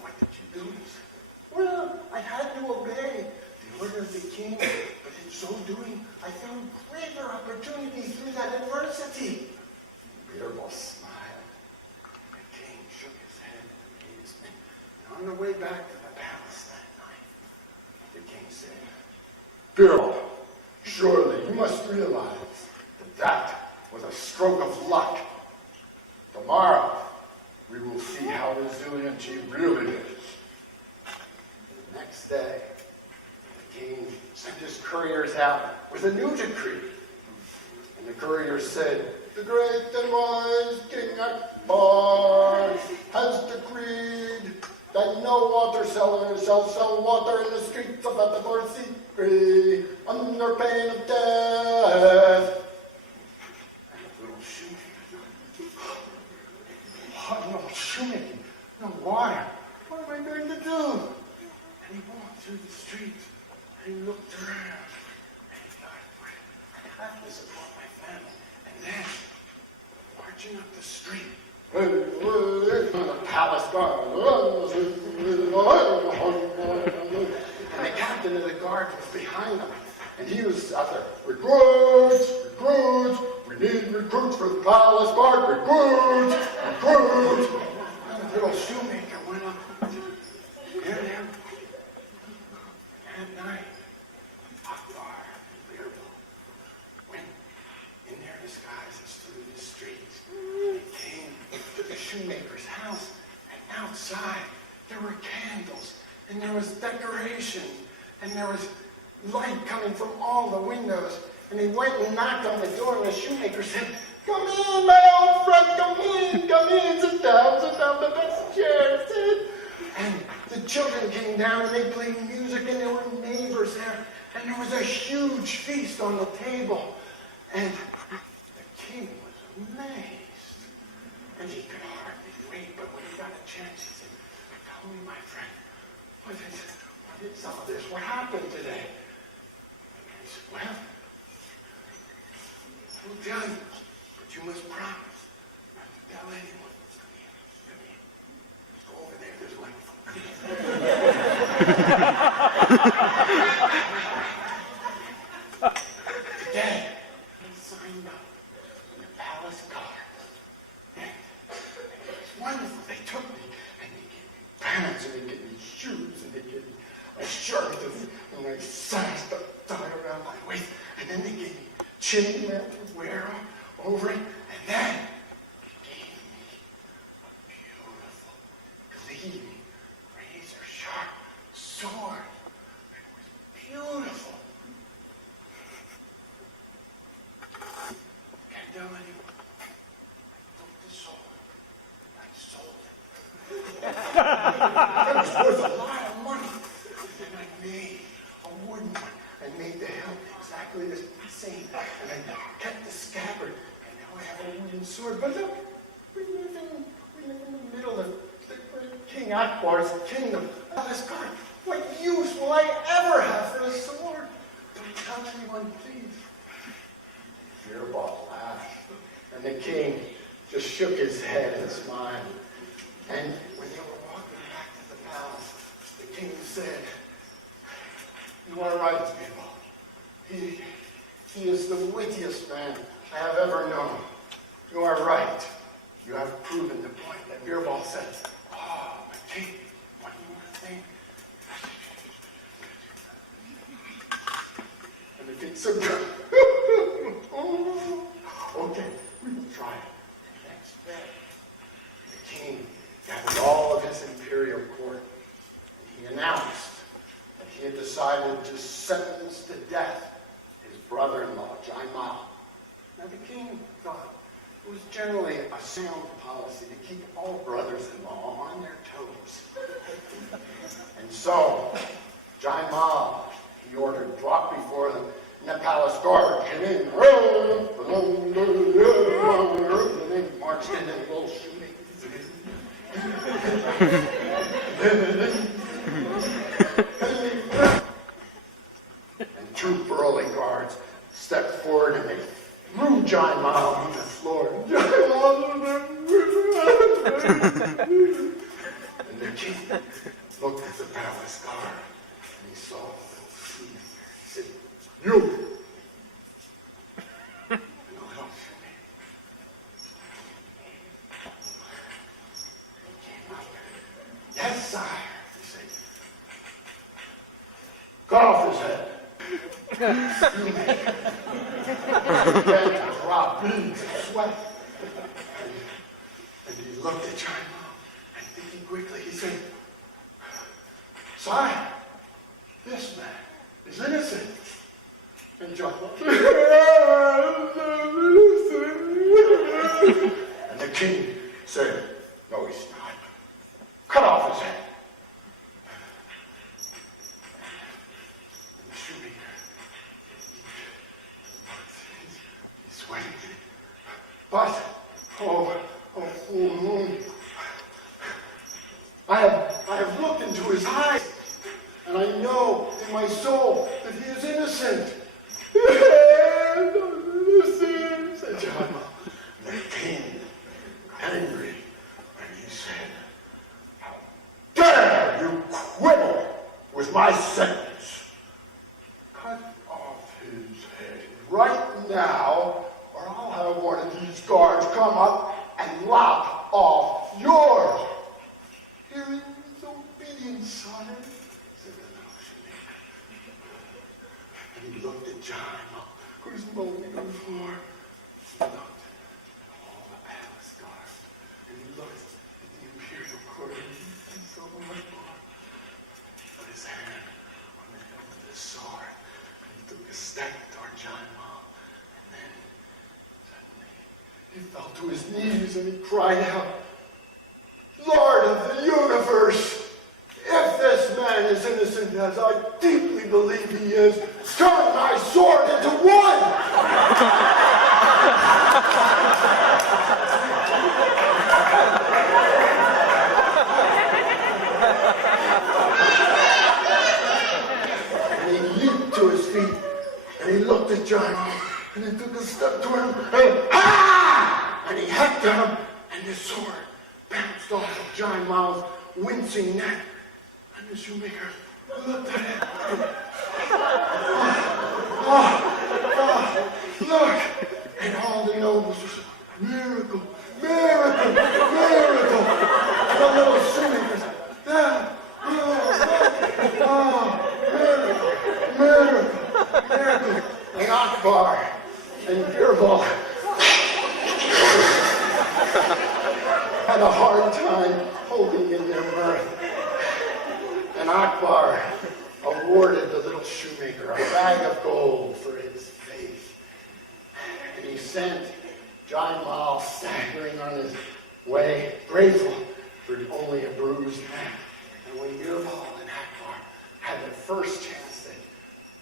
what did you do? He said, well, I had to obey the order of the king, but in so doing, I found greater opportunities through that adversity. Birbal smiled. The king shook his head in amazement. And on the way back to the palace that night, the king said, Birbal, surely you must realize that that was a stroke of luck. Tomorrow, we will see how resilient he really is. The next day, the king sent his couriers out with a new decree. And the courier said, the great and wise King Akbar has decreed that no water seller shall sell water in the streets of Atabar Sikri under pain of death. And the little shoemaker thought, no shoemaking, no water. What am I going to do? And he walked through the streets, and he looked around, and he thought, I have to support my family. And then, marching up the street, the palace guard, and the captain of the guard was behind them, and he was out there, recruits, we need recruits for the palace guard, recruits. And the little shoemaker went up to hear them. At night, Akbar and Birbal went in their disguises through the streets. They came to the shoemaker's house, and outside there were candles, and there was decoration, and there was light coming from all the windows. And they went and knocked on the door, and the shoemaker said, come in, my old friend, come in, sit down, the best chair, sit. And the children came down, and they played music, and there were neighbors there, and there was a huge feast on the table. And the king was amazed, and he could hardly wait, but when he got a chance, he said, tell me, my friend, what is all this? What happened today? And he said, well, I'll tell you, but you must promise not to tell anyone. Come here. Let's go over there. There's a microphone. Today, I signed up in the palace guard. And it was wonderful. They took me, and they gave me pants, and they gave me shoes, and they gave me a shirt, and a sash to tie around my waist, and then they gave me chainmail to wear over it, and then he gave me a beautiful, gleaming, razor-sharp made the hilt exactly the same. And I kept the scabbard, and now I have a wooden sword. But look, we live in the middle of King Akbar's kingdom. Asgard, what use will I ever have for a sword? Don't tell anyone, please. Beerball laughed, and the king just shook his head and smiled. And when they were walking back to the palace, the king said, "You are right, Beerball. He is the wittiest man I have ever known. You are right. You have proven the point." And Beerball said, "Oh, my king, what do you want to think?" And the king said, "Okay, we will try it." And next day, the king gathered all of his imperial court, and he announced that he had decided to sentence to death his brother-in-law, Jaimal. Now the king thought it was generally a sound policy to keep all brothers-in-law on their toes. And so, Jaimal, he ordered, brought before them, and the palace guard came in, and they marched in and little shooting. And two burly guards stepped forward and they threw Jaimal on the floor. And the king looked at the palace guard and he saw the little shoemaker. He said, "You!" And the little shoemaker. He came up. "Yes, sire," he said. "Cut off his head." Shoemaker began to drop beads of sweat. And he looked at Jaimal, and thinking quickly, he said, "Sire, this man is innocent." And Jaimal, and the king said, "No, he's not. Cut off his head." And the shoemaker, he's sweating. But, I have looked into his eyes, and I know in my soul that he is innocent. Innocent, said Jaimal. And the king, angry, and he said, "How dare you quibble with my sentence? Cut off his head right now, or I'll have one of these guards come up and lop off yours." "Hearing his obedience, sire," said the little shoemaker. And he looked at Jaimal, who was moaning on the floor. He looked at all the palace guards, and he looked at the imperial court, and he saw much more. Put his hand on the hilt of his sword, and he took a step toward Jaimal, and then suddenly he fell to his knees and he cried out, "Lord of the universe, if this man is innocent as I deeply believe he is, turn my sword into one!" And he leaped to his feet and he looked at Jaimal and he took a step toward him and he hacked at him, and his sword bounced off of Jaimal's wincing neck, and the shoemaker looked at it. Look! And all the nobles were saying, "Miracle, miracle, miracle!" And the little shoemaker said, "Miracle, miracle, miracle!" And Akbar and Birbal had a hard time holding in their mirth. And Akbar awarded the little shoemaker a bag of gold for his faith. And he sent Jaimal staggering on his way, grateful for only a bruised neck. And when Birbal and Akbar had the first chance they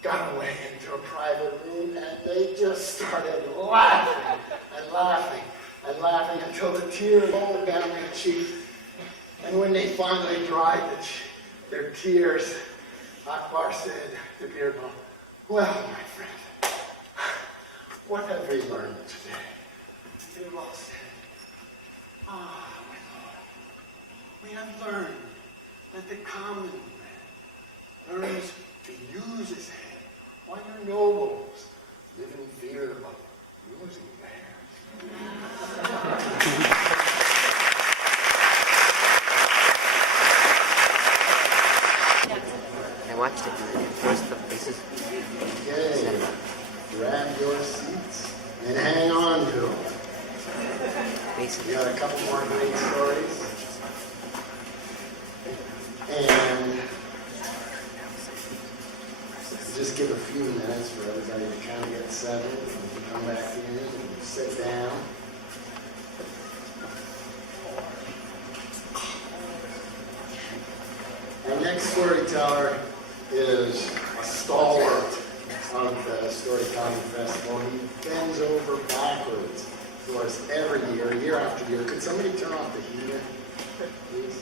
got away into a private room, and they just started laughing and laughing and laughing until the tears rolled down their cheeks. And when they finally dried their tears, Akbar said to Birbal, "Well, my friend, what have we learned today?" Birbal said, "Ah, my lord, we have learned that the common man learns to use his head, while your nobles live in fear of losing theirs." I watched it. First the places. Okay, grab your seats and hang on to them. We got a couple more great stories. And just give a few minutes for everybody to kind of get settled and come back in and sit down. Our next storyteller is a stalwart of the Storytelling Festival. He bends over backwards for us every year after year. Could somebody turn off the heater, please?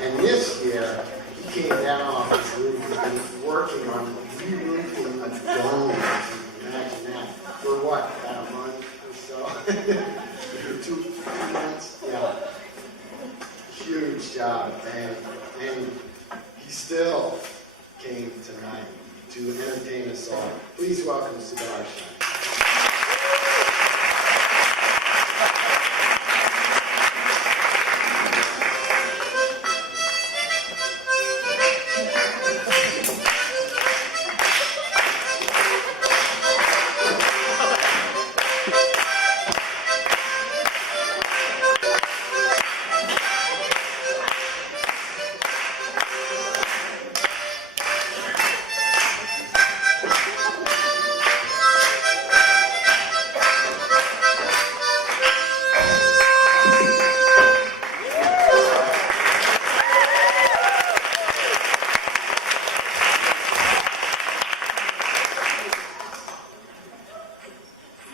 And this year, he came down off his roof. He's been working on re-roofing a dome. Imagine that. For what, about a month or so? 2 months? Yeah. Huge job. And he still came tonight to entertain us all. Please welcome Sudarshan.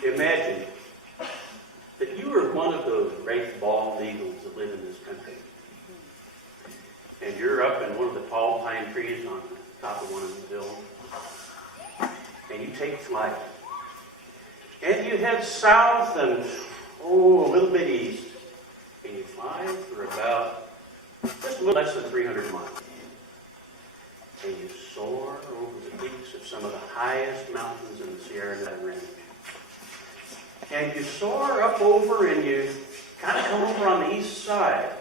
Imagine that you were one of those great bald eagles that live in this country. And you're up in one of the tall pine trees on the top of one of the hills. And you take flight. And you head south and, a little bit east. And you fly for about just a little less than 300 miles. And you soar over the peaks of some of the highest mountains in the Sierra Nevada range. And you soar up over and you kind of come over on the east side.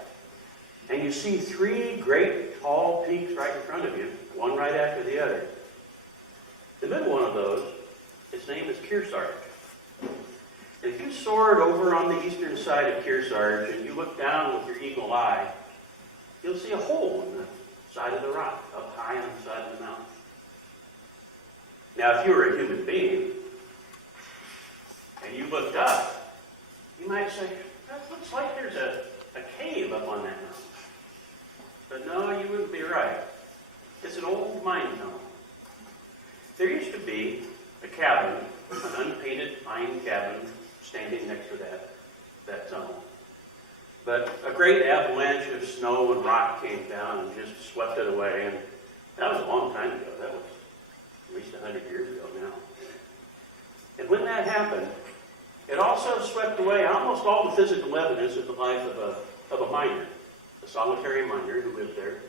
And you see 3 great tall peaks right in front of you, one right after the other. The middle one of those, its name is Kearsarge. And if you soared over on the eastern side of Kearsarge and you look down with your eagle eye, you'll see a hole in the side of the rock, up high on the side of the mountain. Now, if you were a human being, and you looked up, you might say, that looks like there's a cave up on that mountain. But no, you wouldn't be right. It's an old mine tunnel. There used to be a cabin, an unpainted pine cabin, standing next to that tunnel. But a great avalanche of snow and rock came down and just swept it away. And that was a long time ago. That was at least 100 years ago now. And when that happened, it also swept away almost all the physical evidence of the life of a miner, a solitary miner who lived there.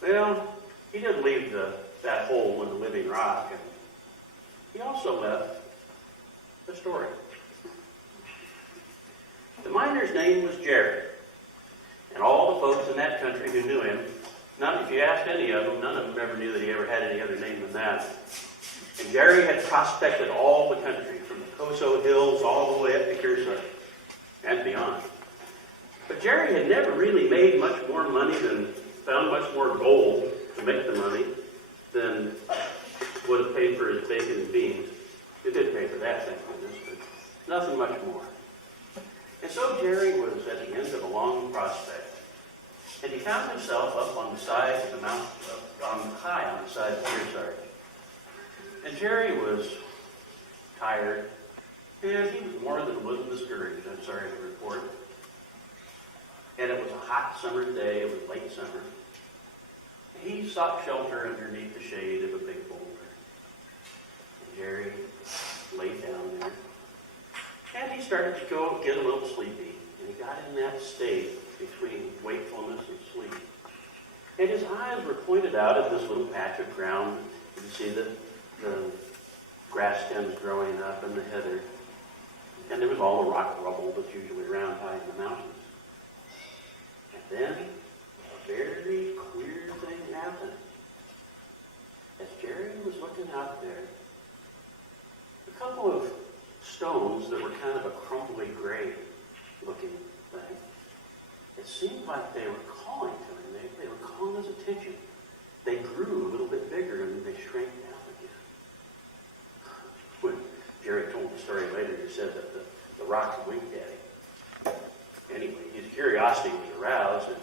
Well, he didn't leave that hole in the living rock, and he also left a story. The miner's name was Jerry, and all the folks in that country who knew him, if you asked any of them, none of them ever knew that he ever had any other name than that. And Jerry had prospected all the country, from the Coso Hills all the way up to Kearsarge and beyond. But Jerry had never really made much more money found much more gold to make the money than would have paid for his bacon and beans. It did pay for that, thank goodness, but nothing much more. And so Jerry was at the end of a long prospect. And he found himself up on the side of the mountain, high on the side of the Kearsarge. And Jerry was tired, and he was more than a little discouraged, I'm sorry to report. And it was a hot summer day, it was late summer. He sought shelter underneath the shade of a big boulder. And Jerry laid down there. And he started to get a little sleepy. And he got in that state between wakefulness and sleep. And his eyes were pointed out at this little patch of ground. You can see the grass stems growing up and the heather. And there was all the rock rubble that's usually around high in the mountains. And then a very queer thing happened. As Jerry was looking out there, a couple of stones that were kind of a crumbly gray looking thing, it seemed like they were calling to him. They were calling his attention. They grew a little bit bigger and they shrank down again. When Jerry told the story later, he said that the rocks winked at him. Anyway, his curiosity was aroused, and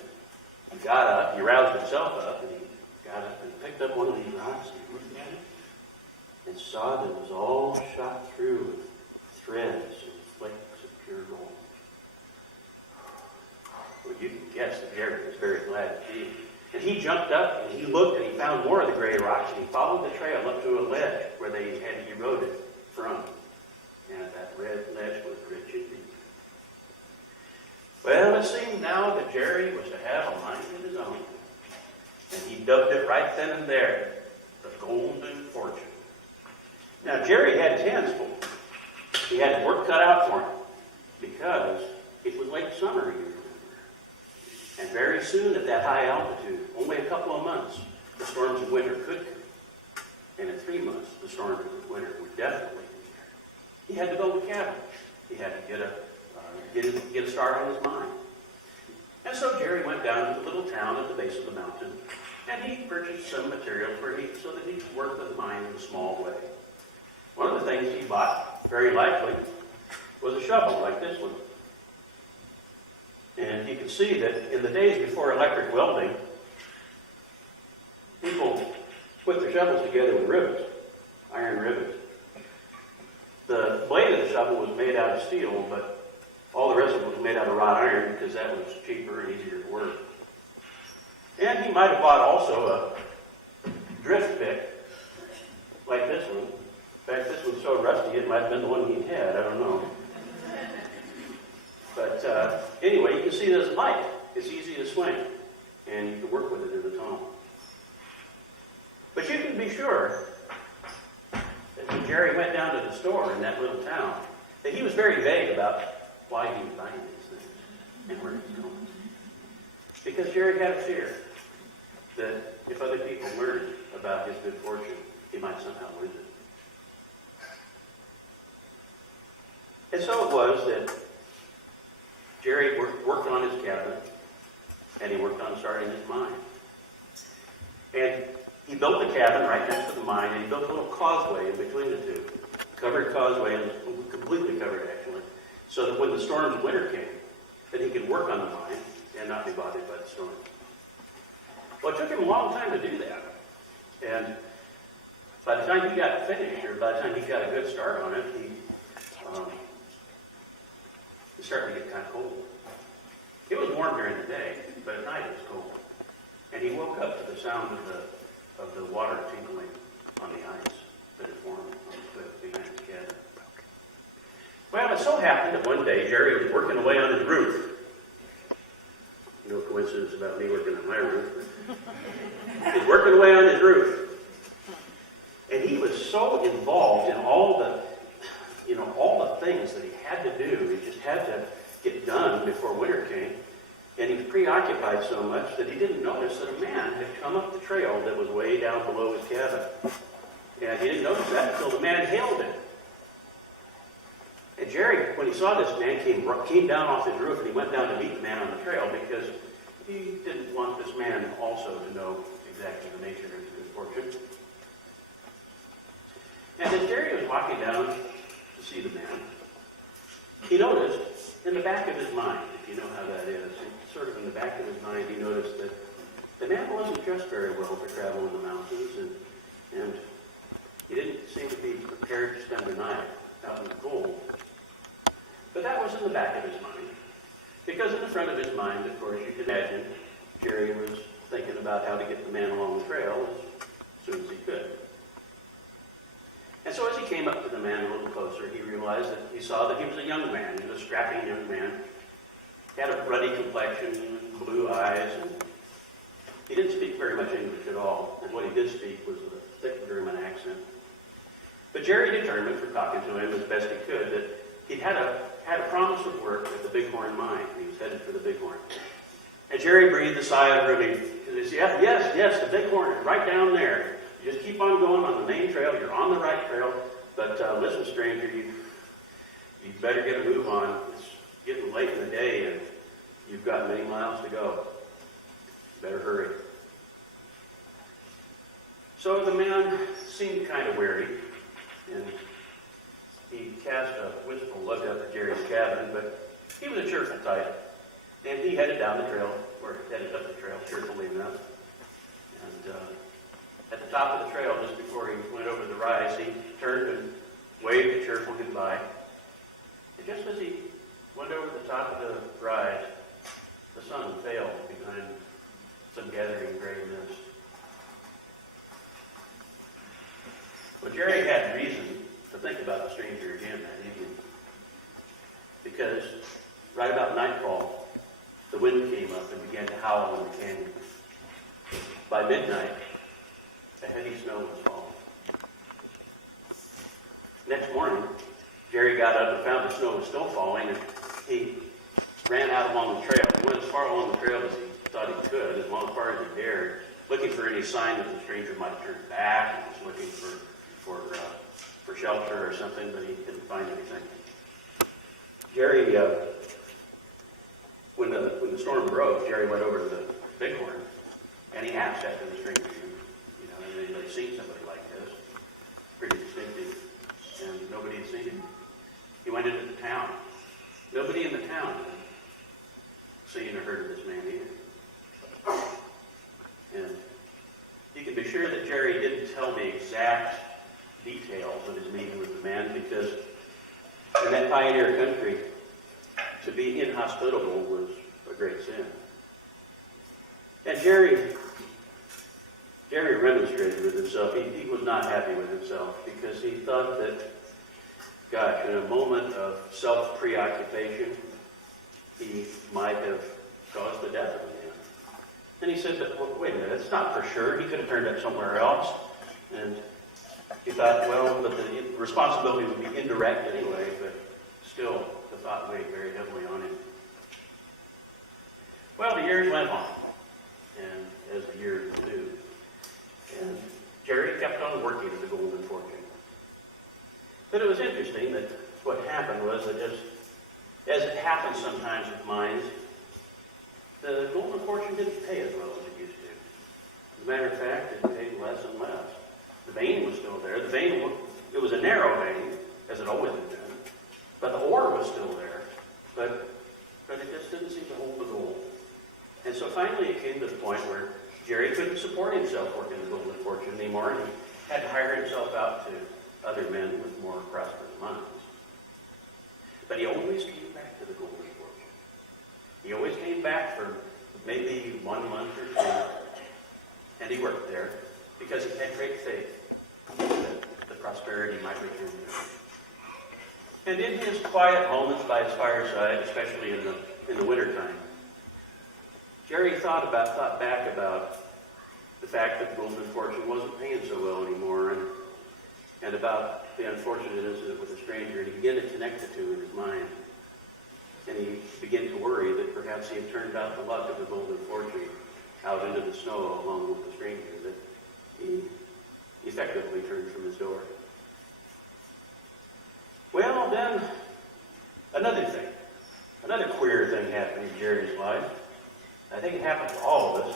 he got up, he roused himself up, and he got up and picked up one of these rocks and he looked at it and saw that it was all shot through with threads and flakes of pure gold. Well, you can guess that Jerry was very glad to see. And he jumped up and he looked and he found more of the gray rocks and he followed the trail up to a ledge where they had eroded from. And that red ledge was rich and deep. Well, it seemed now that Jerry was to have a mind of his own. And he dubbed it right then and there, the Golden Fortune. Now, Jerry had his hands full. He had his work cut out for him because it was late summer, you remember. And very soon at that high altitude, only a couple of months, the storms of winter could come. And in 3 months, the storms of winter would definitely be there. He had to build a cabin. He had to get a start on his mine. And so Jerry went down to the little town at the base of the mountain, and he purchased some material so that he could work the mine in a small way. One of the things he bought, very likely, was a shovel like this one. And you can see that in the days before electric welding, people put their shovels together with rivets, iron rivets. The blade of the shovel was made out of steel, but all the rest of it was made out of wrought iron because that was cheaper and easier to work. And he might have bought also a drift pick like this one. In fact, this one's so rusty it might have been the one he had, I don't know. But anyway, you can see that it's light. It's easy to swing, and you can work with it in the tunnel. But you can be sure that when Jerry went down to the store in that little town, that he was very vague about why he was buying these things and where he was going. Because Jerry had a fear that if other people learned about his good fortune, he might somehow lose it. And so it was that Jerry worked on his cabin, and he worked on starting his mine. And he built the cabin right next to the mine, and he built a little causeway in between the two. Covered causeway, and completely covered actually, so that when the storms of winter came, that he could work on the mine and not be bothered by the storms. Well, it took him a long time to do that. And by the time he got finished, or by the time he got a good start on it, he started to get kind of cold. It was warm during the day, but at night it was cold. And he woke up to the sound of the water tinkling on the ice that had formed on the cliff behind his cabin. Well, it so happened that one day Jerry was working away on his roof. No coincidence about me working on my roof. He's working away on his roof. And he was so involved in all the things that he had to do. He just had to get done before winter came. And he was preoccupied so much that he didn't notice that a man had come up the trail that was way down below his cabin. And he didn't notice that until the man hailed him. And Jerry, when he saw this man, came down off his roof and he went down to meet the man on the trail because he didn't want this man also to know exactly the nature of his good fortune. And as Jerry was walking down to see the man, he noticed in the back of his mind, if you know how that is, sort of in the back of his mind, he noticed that the man wasn't dressed very well to travel in the mountains, and he didn't seem to be prepared to spend the night out in the cold. But that was in the back of his mind, because in the front of his mind, of course, you can imagine, Jerry was thinking about how to get the man along the trail as soon as he could. And so as he came up to the man a little closer, he realized that he saw that he was a young man. He was a strapping young man. He had a ruddy complexion, blue eyes, and he didn't speak very much English at all. And what he did speak was a thick German accent. But Jerry determined, from talking to him as best he could, that he had a promise of work at the Bighorn mine. He was headed for the Bighorn. And Jerry breathed a sigh of relief. He said, yes, the Bighorn, right down there. You just keep on going on the main trail. You're on the right trail. But listen, stranger, you better get a move on. It's getting late in the day, and you've got many miles to go. You better hurry. So the man seemed kind of weary, and he cast a wistful look up at Jerry's cabin, but he was a cheerful type. And he headed down the trail, or headed up the trail, cheerfully enough. And at the top of the trail, just before he went over the rise, he turned and waved a cheerful goodbye. And just as he went over the top of the rise, the sun failed behind some gathering gray mist. Well, Jerry had reason to think about the stranger again that evening, because right about nightfall, the wind came up and began to howl in the canyon. By midnight, a heavy snow was falling. Next morning, Jerry got up and found the snow was still falling, and he ran out along the trail. He went as far along the trail as he thought he could, as far as he dared, looking for any sign that the stranger might have turned back and was looking for shelter or something, but he couldn't find anything. Jerry, when the storm broke, Jerry went over to the Bighorn, and he asked after the stranger, had anybody seen somebody like this? Pretty distinctive. And nobody had seen him. He went into the town. Nobody in the town had seen or heard of this man either. And you can be sure that Jerry didn't tell the exact details of his meeting with the man, because in that pioneer country, to be inhospitable was a great sin. And Jerry remonstrated with himself. He was not happy with himself, because he thought that, gosh, in a moment of self-preoccupation, he might have caused the death of a man. And he said, well, wait a minute, it's not for sure. He could have turned up somewhere else. And he thought, well, but the responsibility would be indirect anyway, but still, the thought weighed very heavily on him. Well, the years went on, and as the years do, and Jerry kept on working at the Golden Fortune. But it was interesting that what happened was that as it happens sometimes with mines, the Golden Fortune didn't pay as well as it used to. As a matter of fact, it paid less and less. The vein was still there. It was a narrow vein, as it always had been. But the ore was still there. But it just didn't seem to hold the gold. And so finally it came to the point where Jerry couldn't support himself working the Golden Fortune anymore, and he had to hire himself out to other men with more prosperous minds. But he always came back to the Golden Fortune. He always came back for maybe 1 month or 2, and he worked there because he had great faith that the prosperity might return to him. And in his quiet moments by his fireside, especially in the wintertime, Jerry thought back about the fact that the Golden Fortune wasn't paying so well anymore, and about the unfortunate incident with the stranger, and he began to connect the two in his mind. And he began to worry that perhaps he had turned out the luck of the Golden Fortune out into the snow along with the stranger, that he effectively turned from his door. Well, then, another queer thing happened in Jerry's life. I think it happened to all of us.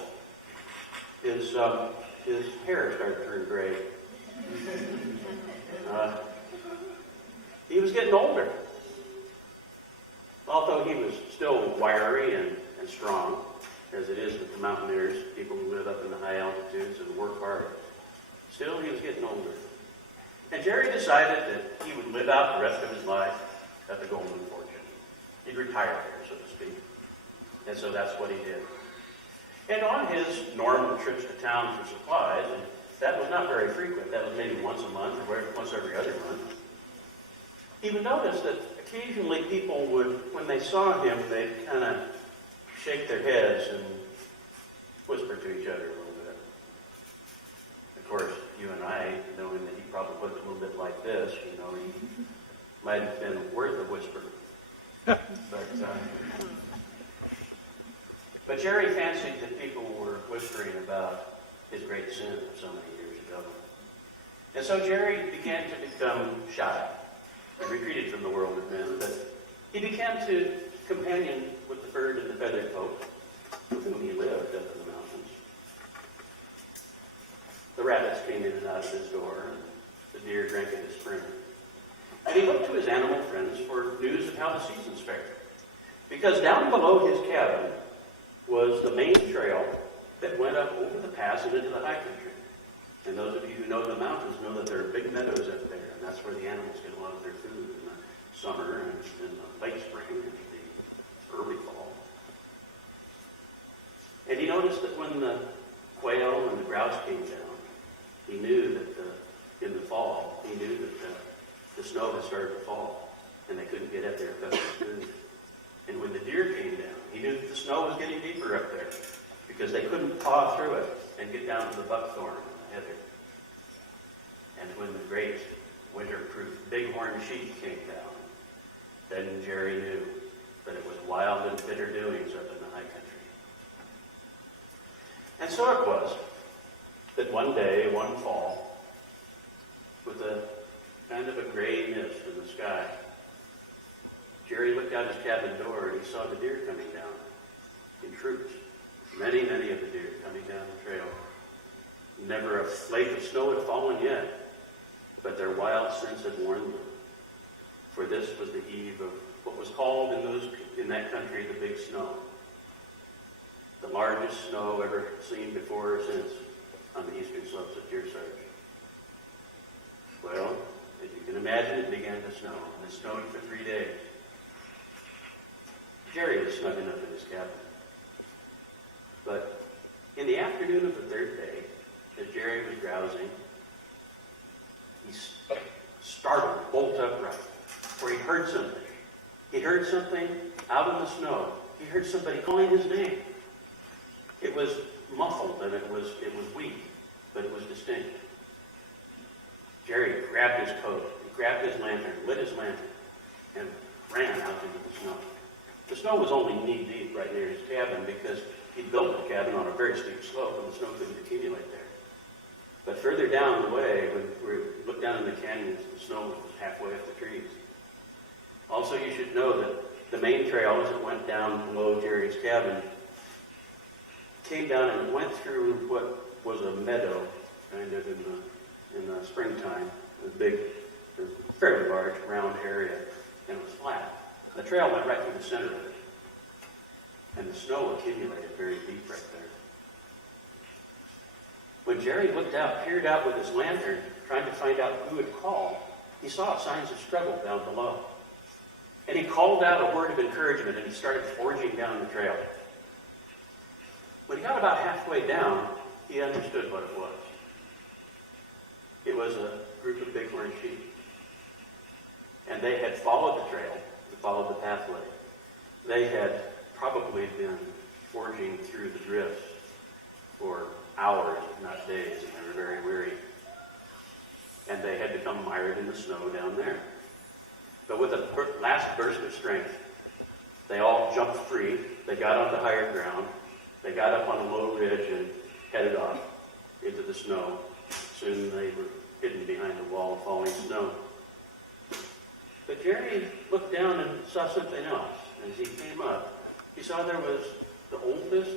His hair started to turn gray. He was getting older. Although he was still wiry and strong, as it is with the mountaineers, people who live up in the high altitudes and work hard. Still, he was getting older. And Jerry decided that he would live out the rest of his life at the Golden Fortune. He'd retire there, so to speak. And so that's what he did. And on his normal trips to town for supplies, and that was not very frequent, that was maybe once a month or once every other month, he would notice that occasionally people would, when they saw him, they'd kind of shake their heads and whisper to each other a little bit. Of course, you and I, knowing that he probably looked a little bit like this, he might have been worth a whisper. But Jerry fancied that people were whispering about his great sin of so many years ago. And so Jerry began to become shy. He retreated from the world of men, but he began to companion with the bird and the feathered folk with whom he lived up in the mountains. The rabbits came in and out of his door, and the deer drank at his spring. And he looked to his animal friends for news of how the seasons fared. Because down below his cabin was the main trail that went up over the pass and into the high country. And those of you who know the mountains know that there are big meadows up there, and that's where the animals get a lot of their food in the summer and in the late spring and the early fall. And he noticed that when the quail and the grouse came down, he knew that in the fall, he knew that the snow had started to fall, and they couldn't get at their custom food. And when the deer came down, he knew that the snow was getting deeper up there because they couldn't paw through it and get down to the buckthorn and the heather. And when the great winter-proof bighorn sheep came down, then Jerry knew that it was wild and bitter doings up in the high country. And so it was that one day, one fall, with a kind of a gray mist in the sky, Jerry looked out his cabin door and he saw the deer coming down in troops. Many, many of the deer coming down the trail. Never a flake of snow had fallen yet, but their wild sense had warned them. For this was the eve of what was called in that country the Big Snow. The largest snow ever seen before or since on the eastern slopes of Kearsarge. Well, as you can imagine, it began to snow, and it snowed for 3 days. Jerry was snug enough in his cabin. But in the afternoon of the third day, as Jerry was drowsing, he startled bolt upright, for he heard something. He heard something out in the snow. He heard somebody calling his name. It was muffled and it was weak, but it was distinct. Jerry grabbed his coat, he grabbed his lantern, lit his lantern, and ran out into the snow. The snow was only knee-deep right near his cabin because he'd built the cabin on a very steep slope and the snow couldn't accumulate there. But further down the way, when we looked down in the canyons, the snow was halfway up the trees. Also, you should know that the main trail, as it went down below Jerry's cabin, came down and went through what was a meadow, kind of in the springtime, a big, fairly large, round area, and it was flat. The trail went right through the center of it, and the snow accumulated very deep right there. When Jerry looked out, peered out with his lantern, trying to find out who had called, he saw signs of struggle down below. And he called out a word of encouragement, and he started forging down the trail. When he got about halfway down, he understood what it was. It was a group of bighorn sheep. And they had followed the trail, followed the pathway. They had probably been forging through the drifts for hours, if not days, and they were very weary. And they had become mired in the snow down there. But with a last burst of strength, they all jumped free. They got onto higher ground. They got up on a low ridge and headed off into the snow. Soon they were hidden behind a wall of falling snow. But Jerry looked down and saw something else. As he came up, he saw there was the oldest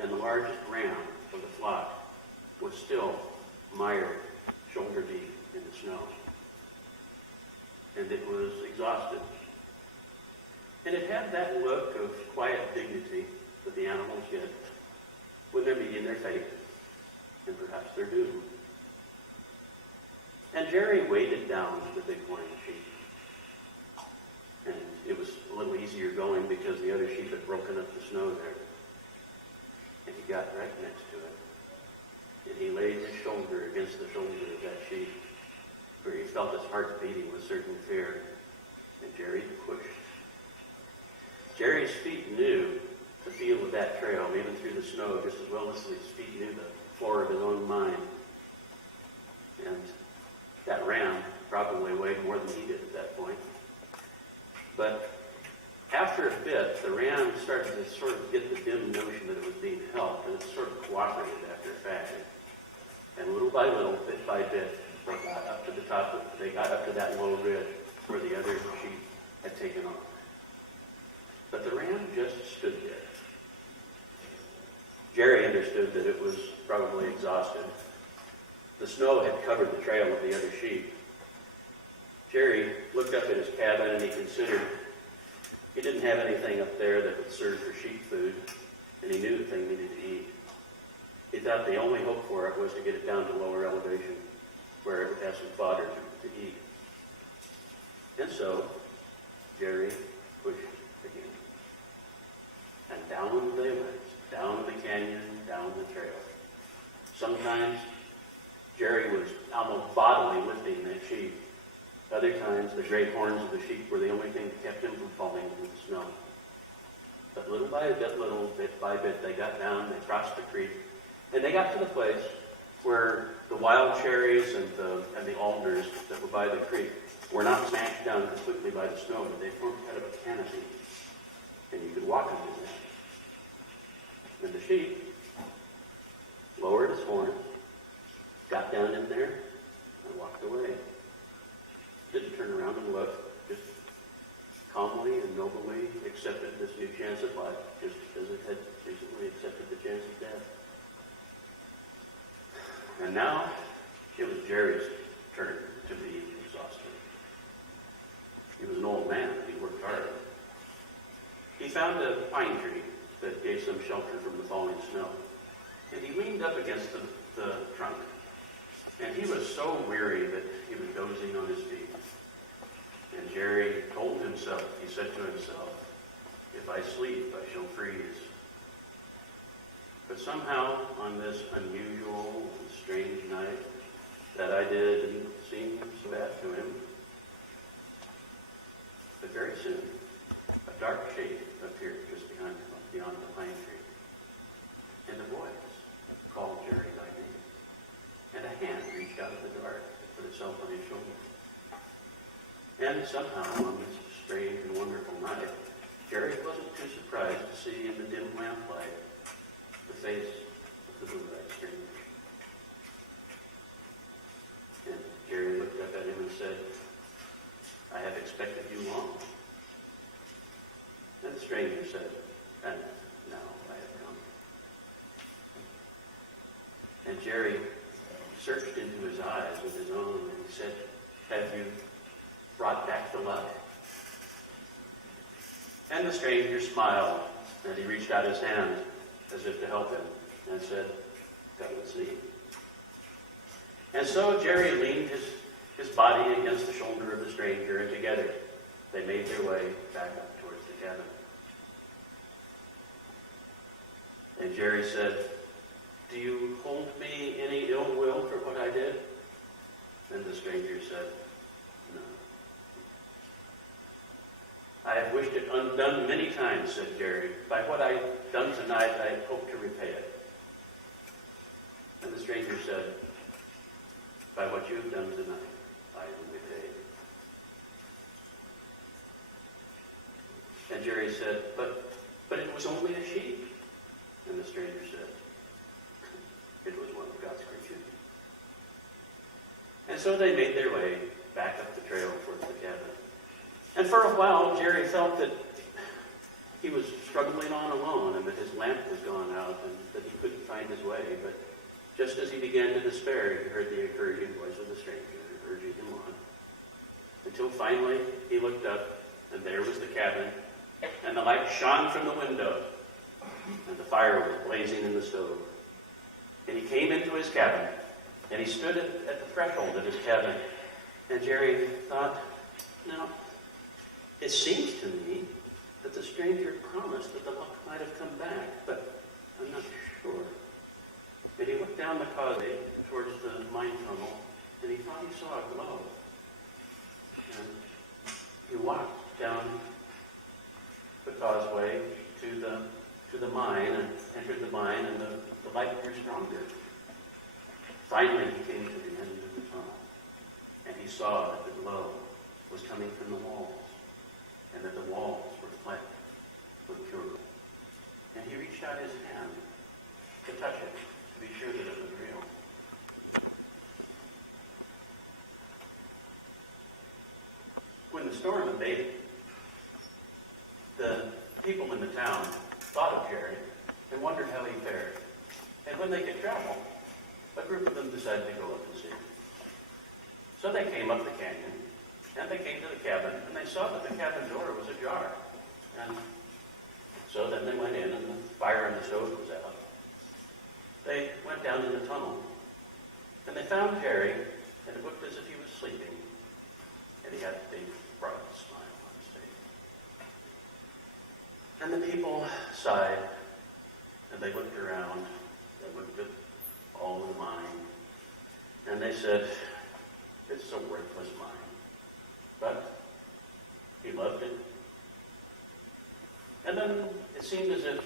and the largest ram of the flock was still mired shoulder deep in the snow. And it was exhausted. And it had that look of quiet dignity that the animals get when they're meeting their fate, and perhaps their doom. And Jerry waded down to the big horned sheep. And it was a little easier going because the other sheep had broken up the snow there. And he got right next to it. And he laid his shoulder against the shoulder of that sheep, where he felt his heart beating with certain fear. And Jerry pushed. Jerry's feet knew the feel of that trail, even through the snow, just as well as his feet knew the floor of his own mind. And that ram probably weighed more than he did at that point. But after a bit, the ram started to sort of get the dim notion that it was being helped, and it sort of cooperated after a fashion. And little by little, bit by bit, they got up to the top. They got up to that low ridge where the other sheep had taken off. But the ram just stood there. Jerry understood that it was probably exhausted. The snow had covered the trail of the other sheep. Jerry looked up at his cabin and he considered he didn't have anything up there that would serve for sheep food, and he knew the thing needed to eat. He thought the only hope for it was to get it down to lower elevation where it would have some fodder to eat. And so, Jerry pushed again. And down they went, down the canyon, down the trail. Sometimes Jerry was almost bodily lifting that sheep. Other times, the great horns of the sheep were the only thing that kept him from falling into the snow. But little by bit, they got down, they crossed the creek, and they got to the place where the wild cherries and the alders that were by the creek were not smashed down completely by the snow, but they formed kind of a canopy, and you could walk under that. And the sheep lowered its horn, got down in there, and walked away. Didn't turn around and look, just calmly and nobly accepted this new chance of life, just as it had recently accepted the chance of death. And now it was Jerry's turn to be exhausted. He was an old man, and he worked hard. He found a pine tree that gave some shelter from the falling snow, and he leaned up against the trunk. And he was so weary that he was dozing on his feet. And Jerry told himself, he said to himself, if I sleep, I shall freeze. But somehow, on this unusual and strange night, that idea didn't seem so bad to him. But very soon, a dark shape appeared just beyond the pine tree. And a voice called Jerry by name. And a hand reached out of the dark to put itself on his shoulder. And somehow, on this strange and wonderful night, Jerry wasn't too surprised to see in the dim lamplight the face of the blue-eyed stranger. And Jerry looked up at him and said, I have expected you long. And the stranger said, and now I have come. And Jerry searched into his eyes with his own and he said, have you brought back the luck? And the stranger smiled, and he reached out his hand as if to help him, and said, come and see. And so Jerry leaned his body against the shoulder of the stranger, and together they made their way back up towards the cabin. And Jerry said, do you hold me any ill will for what I did? And the stranger said, no. I have wished it undone many times, said Jerry. By what I've done tonight, I hope to repay it. And the stranger said, by what you've done tonight, I am repaid. And Jerry said, but it was only a sheep. And the stranger said, it was one of God's creatures. And so they made their way back up the trail towards the cabin. And for a while, Jerry felt that he was struggling on alone and that his lamp was gone out and that he couldn't find his way. But just as he began to despair, he heard the encouraging voice of the stranger urging him on. Until finally, he looked up, and there was the cabin, and the light shone from the window. and the fire was blazing in the stove. And he came into his cabin, and he stood at the threshold of his cabin. And Jerry thought, now, it seems to me that the stranger promised that the luck might have come back, but I'm not sure. And he looked down the causeway towards the mine tunnel, and he thought he saw a glow. And he walked down the causeway to the mine and entered the mine, and the light grew stronger. Finally, he came to the end of the tunnel, and he saw that the glow was coming from the walls, and that the walls were flecked with pure gold. And he reached out his hand to touch it, to be sure that it was real. When the storm abated, the people in the town thought of Jerry and wondered how he fared. And when they could travel, a group of them decided to go up and see. So they came up the canyon, and they came to the cabin, and they saw that the cabin door was ajar. And so then they went in, and the fire in the stove was out. They went down in the tunnel, and they found Jerry, and it looked as if he was sleeping, and he had a big, bright smile on his face. And the people sighed, and they looked around, they looked at all the mine, and they said, it's a worthless mine. But he loved it. And then it seemed as if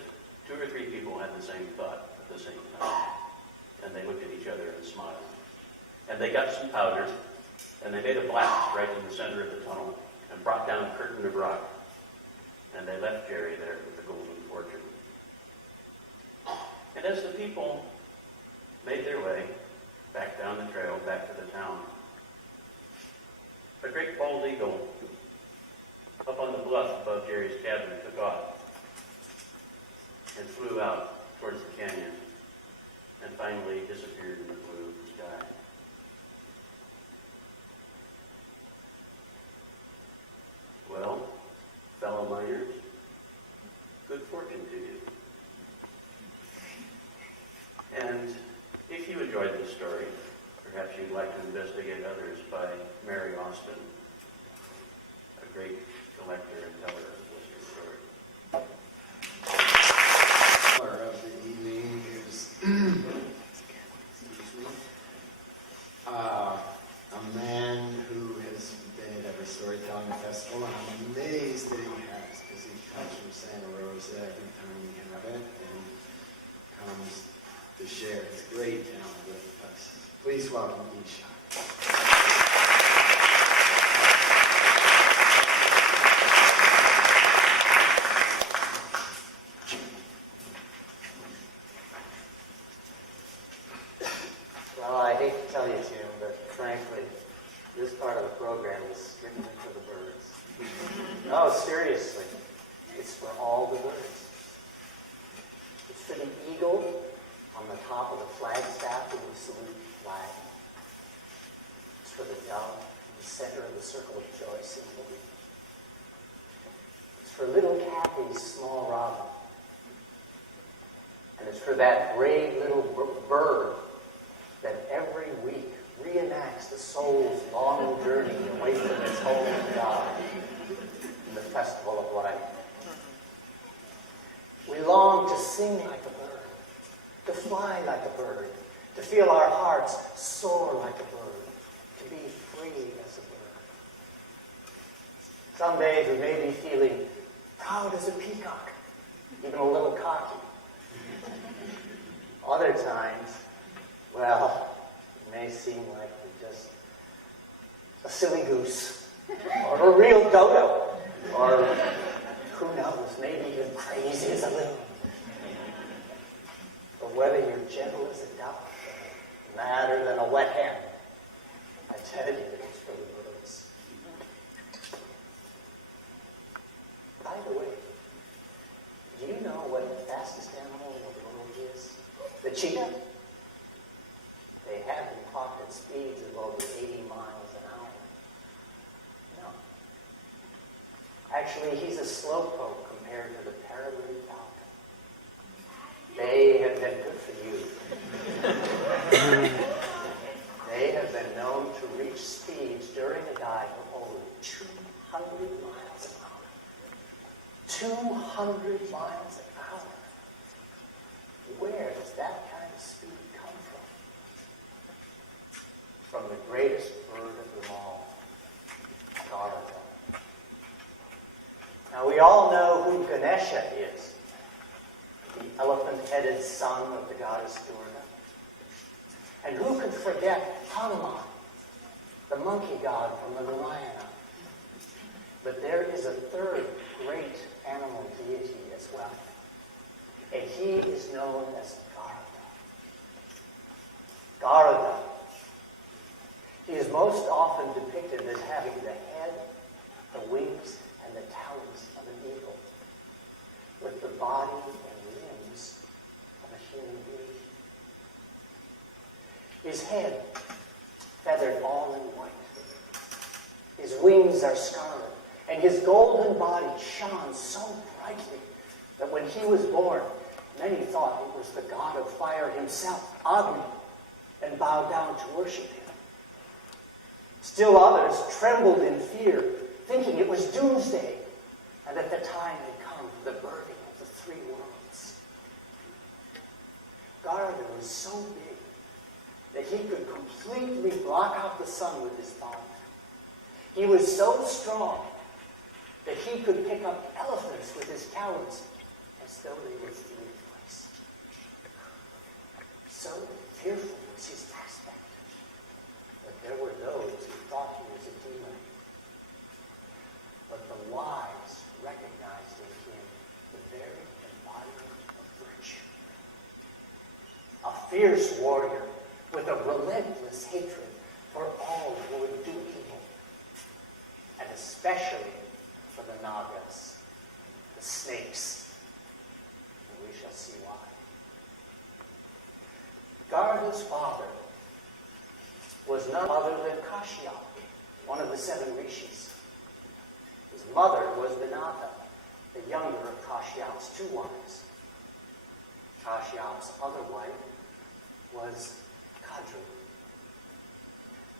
2 or 3 people had the same thought at the same time. And they looked at each other and smiled. And they got some powder, and they made a blast right in the center of the tunnel, and brought down a curtain of rock. And they left Jerry there with the golden fortune. And as the people made their way back down the trail, back to the town, a great bald eagle up on the bluff above Jerry's cabin took off and flew out towards the canyon and finally disappeared in the blue of the sky. Well, fellow miners, good fortune to you. And if you enjoyed this story, perhaps you'd like to investigate others by Mary Austin, a great collector and teller of Western stories. Of the evening is a man who has been at every storytelling festival, and I'm amazed that he has, because he comes from Santa Rosa every time we have it, and comes to share his great talent with us. Please welcome Isha. Well, I hate to tell you, Tim, but frankly, this part of the program is strictly for the birds. No, seriously. It's for all the birds. It's for the eagle on the top of the flagstaff when we salute the flag. It's for the dove in the center of the circle of joy symbol. It's for little Kathy's small robin. And it's for that brave little bird that every week reenacts the soul's long journey away from its home in God in the festival of life. We long to sing like a bird, to fly like a bird, to feel our hearts soar like a bird, to be free as a bird. Some days we may be feeling proud as a peacock, even a little cocky. Other times, well, it may seem like we're just a silly goose, or a real dodo, or who knows, maybe even crazy as a loon. But whether you're gentle as a duck, or madder than a wet hen, I tell you, it's for the birds. By the way, do you know what the fastest animal in the world is? The cheetah? They have been clocked at speeds of over 80 miles an hour. No. Actually, he's a slowpoke compared to the peregrine falcon. 100 miles an hour. Where does that kind of speed come from? From the greatest bird of them all, Garuda. Now we all know who Ganesha is, the elephant-headed son of the goddess Durga. And who could forget Hanuman, the monkey god from the Ramayana? But there is a third great animal deity as well, and he is known as Garuda. Garuda. He is most often depicted as having the head, the wings, and the talons of an eagle, with the body and limbs of a human being. His head, feathered all in white. His wings are scarlet, and his golden body shone so brightly that when he was born, many thought it was the god of fire himself, Agni, and bowed down to worship him. Still others trembled in fear, thinking it was doomsday, and that the time had come for the birthing of the three worlds. Garuda was so big that he could completely block out the sun with his body. He was so strong that he could pick up elephants with his talons as though they were free of place. So fearful was his aspect that there were those who thought he was a demon. But the wise recognized in him the very embodiment of virtue. A fierce warrior with a relentless hatred for all who would do evil, and especially for the Nagas, the snakes, and we shall see why. Garuda's father was none other than Kashyap, one of the 7 rishis. His mother was Vinata, the younger of Kashyap's 2 wives. Kashyap's other wife was Kadru.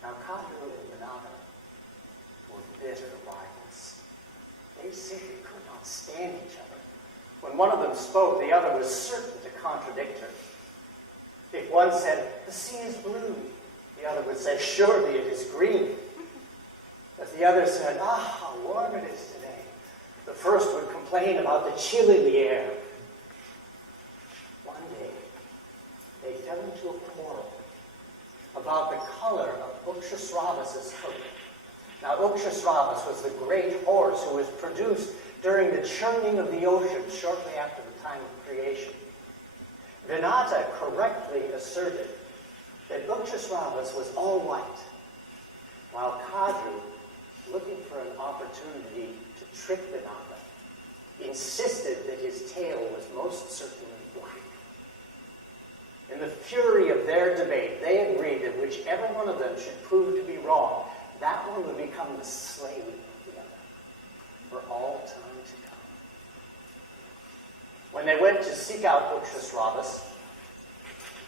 Now Kadru and Ananda were bitter rivals. They simply could not stand each other. When one of them spoke, the other was certain to contradict her. If one said, "The sea is blue," the other would say, "Surely it is green." If the other said, "Ah, how warm it is today," the first would complain about the chill in the air. One day, they fell into a quarrel about the color of Ukshasravas' coat. Now, Ukshasravas was the great horse who was produced during the churning of the ocean shortly after the time of creation. Vinata correctly asserted that Ukshasravas was all white, while Kadru, looking for an opportunity to trick Vinata, insisted that his tail was most certainly black. In the fury of their debate, they agreed that whichever one of them should prove to be wrong, that one would become the slave of the other for all time to come. When they went to seek out Ukshasravas,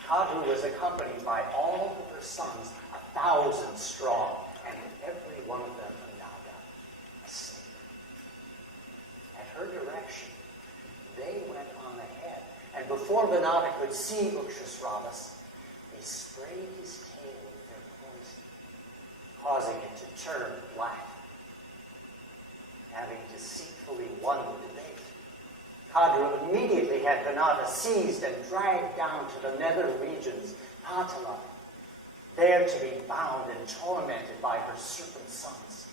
Kadru was accompanied by all of her sons, 1,000 strong, and every one of them a Naga, a saber. At her direction, they went on ahead, and before Vinata could see Ukshasravas, they sprayed his tail with their poison, causing it to turn black. Having deceitfully won the debate, Kadru immediately had Vinata seized and dragged down to the nether regions, Patala, there to be bound and tormented by her serpent sons.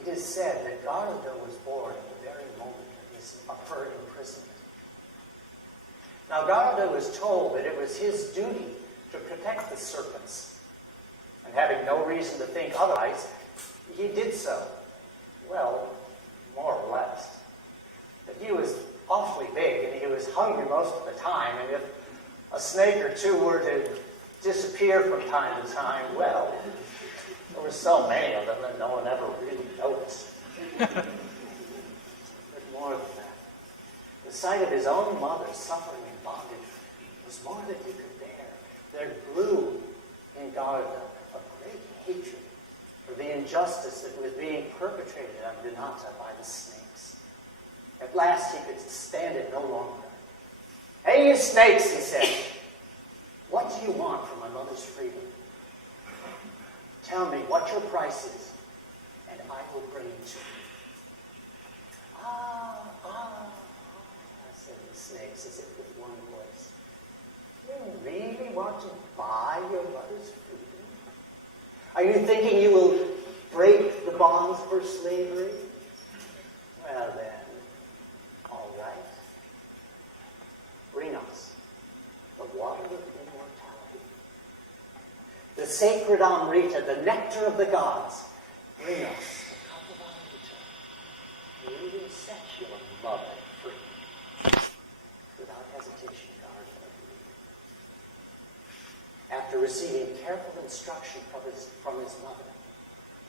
It is said that Garuda was born at the very moment of her imprisonment. Now Garuda was told that it was his duty to protect the serpents, and having no reason to think otherwise, he did so. Well, more or less. But he was awfully big, and he was hungry most of the time, and if a snake or two were to disappear from time to time, well, there were so many of them that no one ever really noticed. But more than that, the sight of his own mother suffering in bondage was more than he could bear. There grew in Garuda a great hatred for the injustice that was being perpetrated on Vinata by the snakes. At last he could stand it no longer. "Hey, you snakes," he said. "What do you want for my mother's freedom? Tell me what your price is, and I will bring it to you." Said the snakes as if with one voice. "You really want to buy your mother's freedom? Are you thinking you will break the bonds for slavery? Well then, all right. Bring us the water of immortality, the sacred Amrita, the nectar of the gods. Bring us the cup of Amrita. We will set your mother free." Without hesitation, God agreed. After receiving careful instruction from his mother,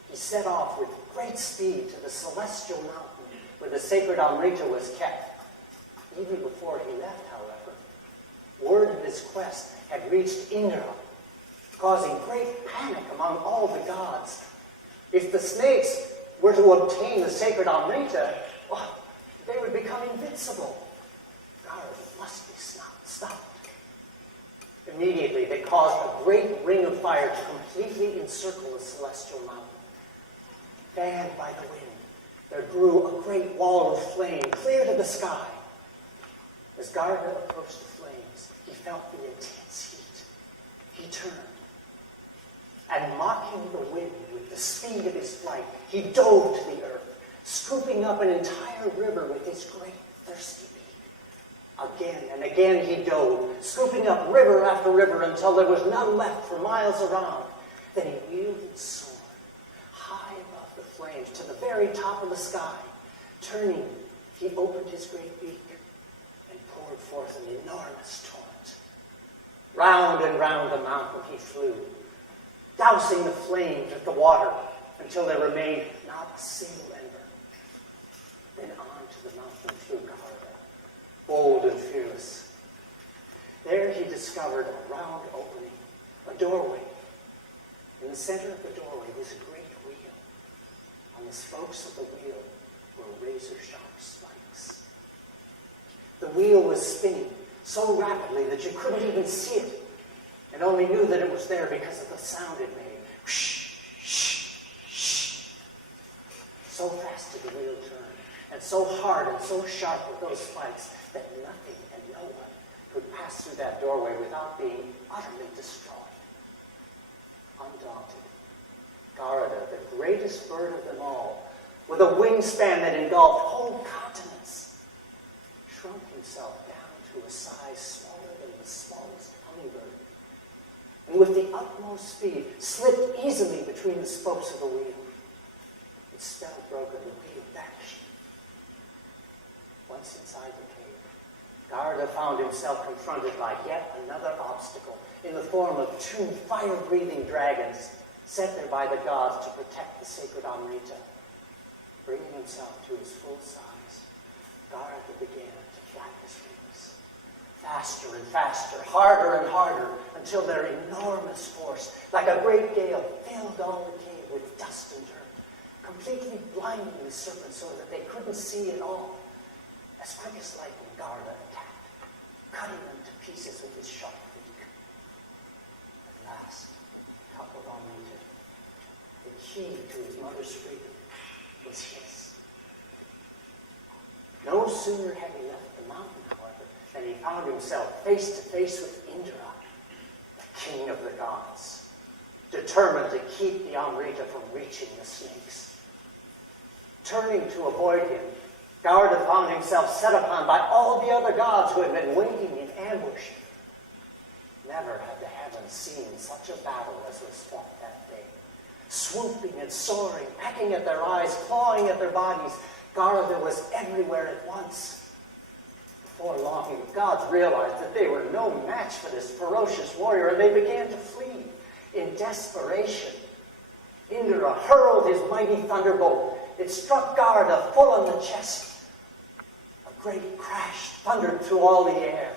he set off with great speed to the celestial mountain where the sacred Amrita was kept. Even before he left, however, word of his quest had reached Indra, causing great panic among all the gods. If the snakes were to obtain the sacred Amrita, well, they would become invincible. God must be stopped. Immediately, they caused a great ring of fire to completely encircle the celestial mountain. Fanned by the wind, there grew a great wall of flame clear to the sky. As Garda approached the flames, he felt the intense heat. He turned, and mocking the wind with the speed of his flight, he dove to the earth, scooping up an entire river with his great thirsty beak. Again and again he dove, scooping up river after river until there was none left for miles around. Then he wheeled and soared high above the flames to the very top of the sky. Turning, he opened his great beak and poured forth an enormous torrent. Round and round the mountain he flew, dousing the flames with the water until there remained not a single ember. Then on to the mountain flew Garda, bold and fearless. There he discovered a round opening, a doorway. In the center of the doorway was a great wheel. On the spokes of the wheel were razor-sharp spikes. The wheel was spinning so rapidly that you couldn't even see it, and only knew that it was there because of the sound it made. Whoosh, shh, shh. So fast did the wheel turn, and so hard and so sharp were those spikes that nothing and no one could pass through that doorway without being utterly destroyed. Undaunted, Garda, the greatest bird of them all, with a wingspan that engulfed whole continents, shrunk himself down to a size smaller than the smallest hummingbird, and with the utmost speed slipped easily between the spokes of the wheel. Its spell broken, the wheel vanished. Once inside the cave, Garda found himself confronted by yet another obstacle in the form of two fire-breathing dragons set there by the gods to protect the sacred Amrita. Bringing himself to his full size, Garda began to flap his wings. Faster and faster, harder and harder, until their enormous force, like a great gale, filled all the cave with dust and dirt, completely blinding the serpents so that they couldn't see at all. As quick as lightning, Garda attacked, cutting them to pieces with his sharp beak. At last, cup of Amrita, the key to his mother's freedom, was his. No sooner had he left the mountain, however, than he found himself face to face with Indra, the king of the gods, determined to keep the Amrita from reaching the snakes. Turning to avoid him, Garda found himself set upon by all the other gods who had been waiting in ambush. Never had the heavens seen such a battle as was fought that day. Swooping and soaring, pecking at their eyes, clawing at their bodies, Garda was everywhere at once. Before long, the gods realized that they were no match for this ferocious warrior, and they began to flee in desperation. Indra hurled his mighty thunderbolt. It struck Garda full on the chest. A great crash thundered through all the air.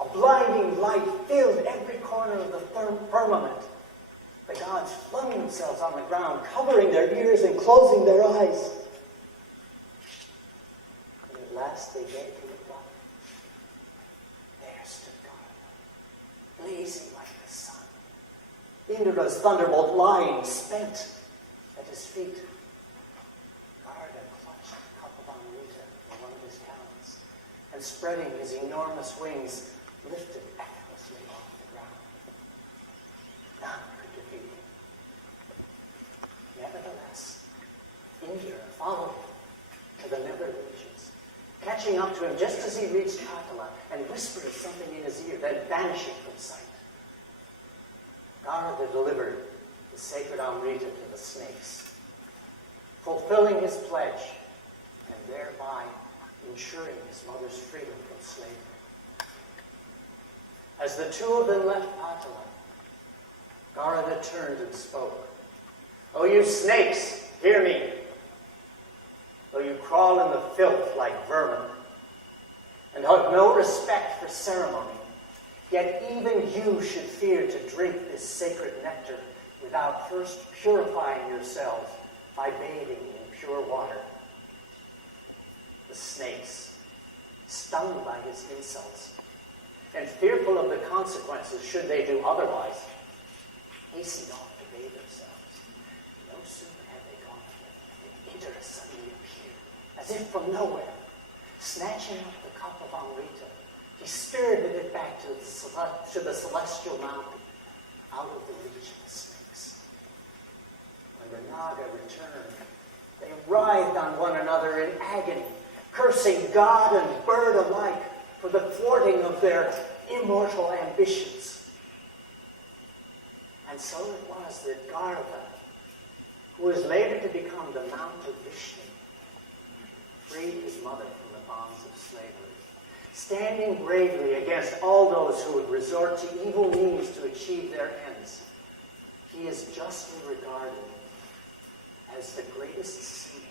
A blinding light filled every corner of the firmament. The gods flung themselves on the ground, covering their ears and closing their eyes. last they begged to look up, there stood God, blazing like the sun. Indra's thunderbolt lying spent at his feet. Garda clutched the cup of Amrita in one of his talons, and spreading his enormous wings, lifted effortlessly off the ground. None could defeat him. Nevertheless, Indra followed him to the nether regions, catching up to him just as he reached Patala and whispered something in his ear, then vanishing from sight. Garda delivered the sacred Amrita to the snakes, fulfilling his pledge and thereby ensuring his mother's freedom from slavery. As the two of them left Patala, Garda turned and spoke. "O you snakes, hear me. Though you crawl in the filth like vermin and have no respect for ceremony, yet even you should fear to drink this sacred nectar without first purifying yourselves by bathing in pure water." The snakes, stung by his insults, and fearful of the consequences should they do otherwise, hastened off to bathe themselves. No sooner had they gone than Indra suddenly appeared, as if from nowhere. Snatching up the cup of Amrita, he spirited it back to the celestial mountain, out of the reach of the snakes. When the Naga returned, they writhed on one another in agony, cursing God and bird alike for the thwarting of their immortal ambitions. And so it was that Garda, who was later to become the Mount of Vishnu, freed his mother from the bonds of slavery, standing bravely against all those who would resort to evil means to achieve their ends. He is justly regarded as the greatest symbol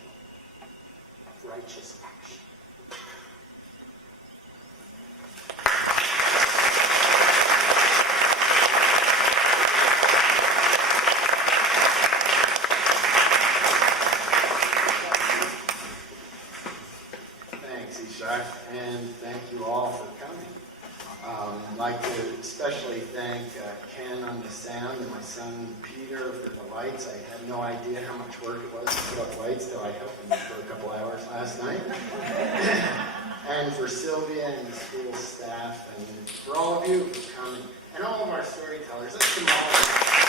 of righteous action. Thanks, Ishak, and thank you all for coming. I'd like to especially thank Ken on the sound and my son Peter for the lights. I had no idea how much work it was to put up lights, though I helped them for a couple hours last night. And for Sylvia and the school staff, and for all of you for coming, and all of our storytellers. Let's come all.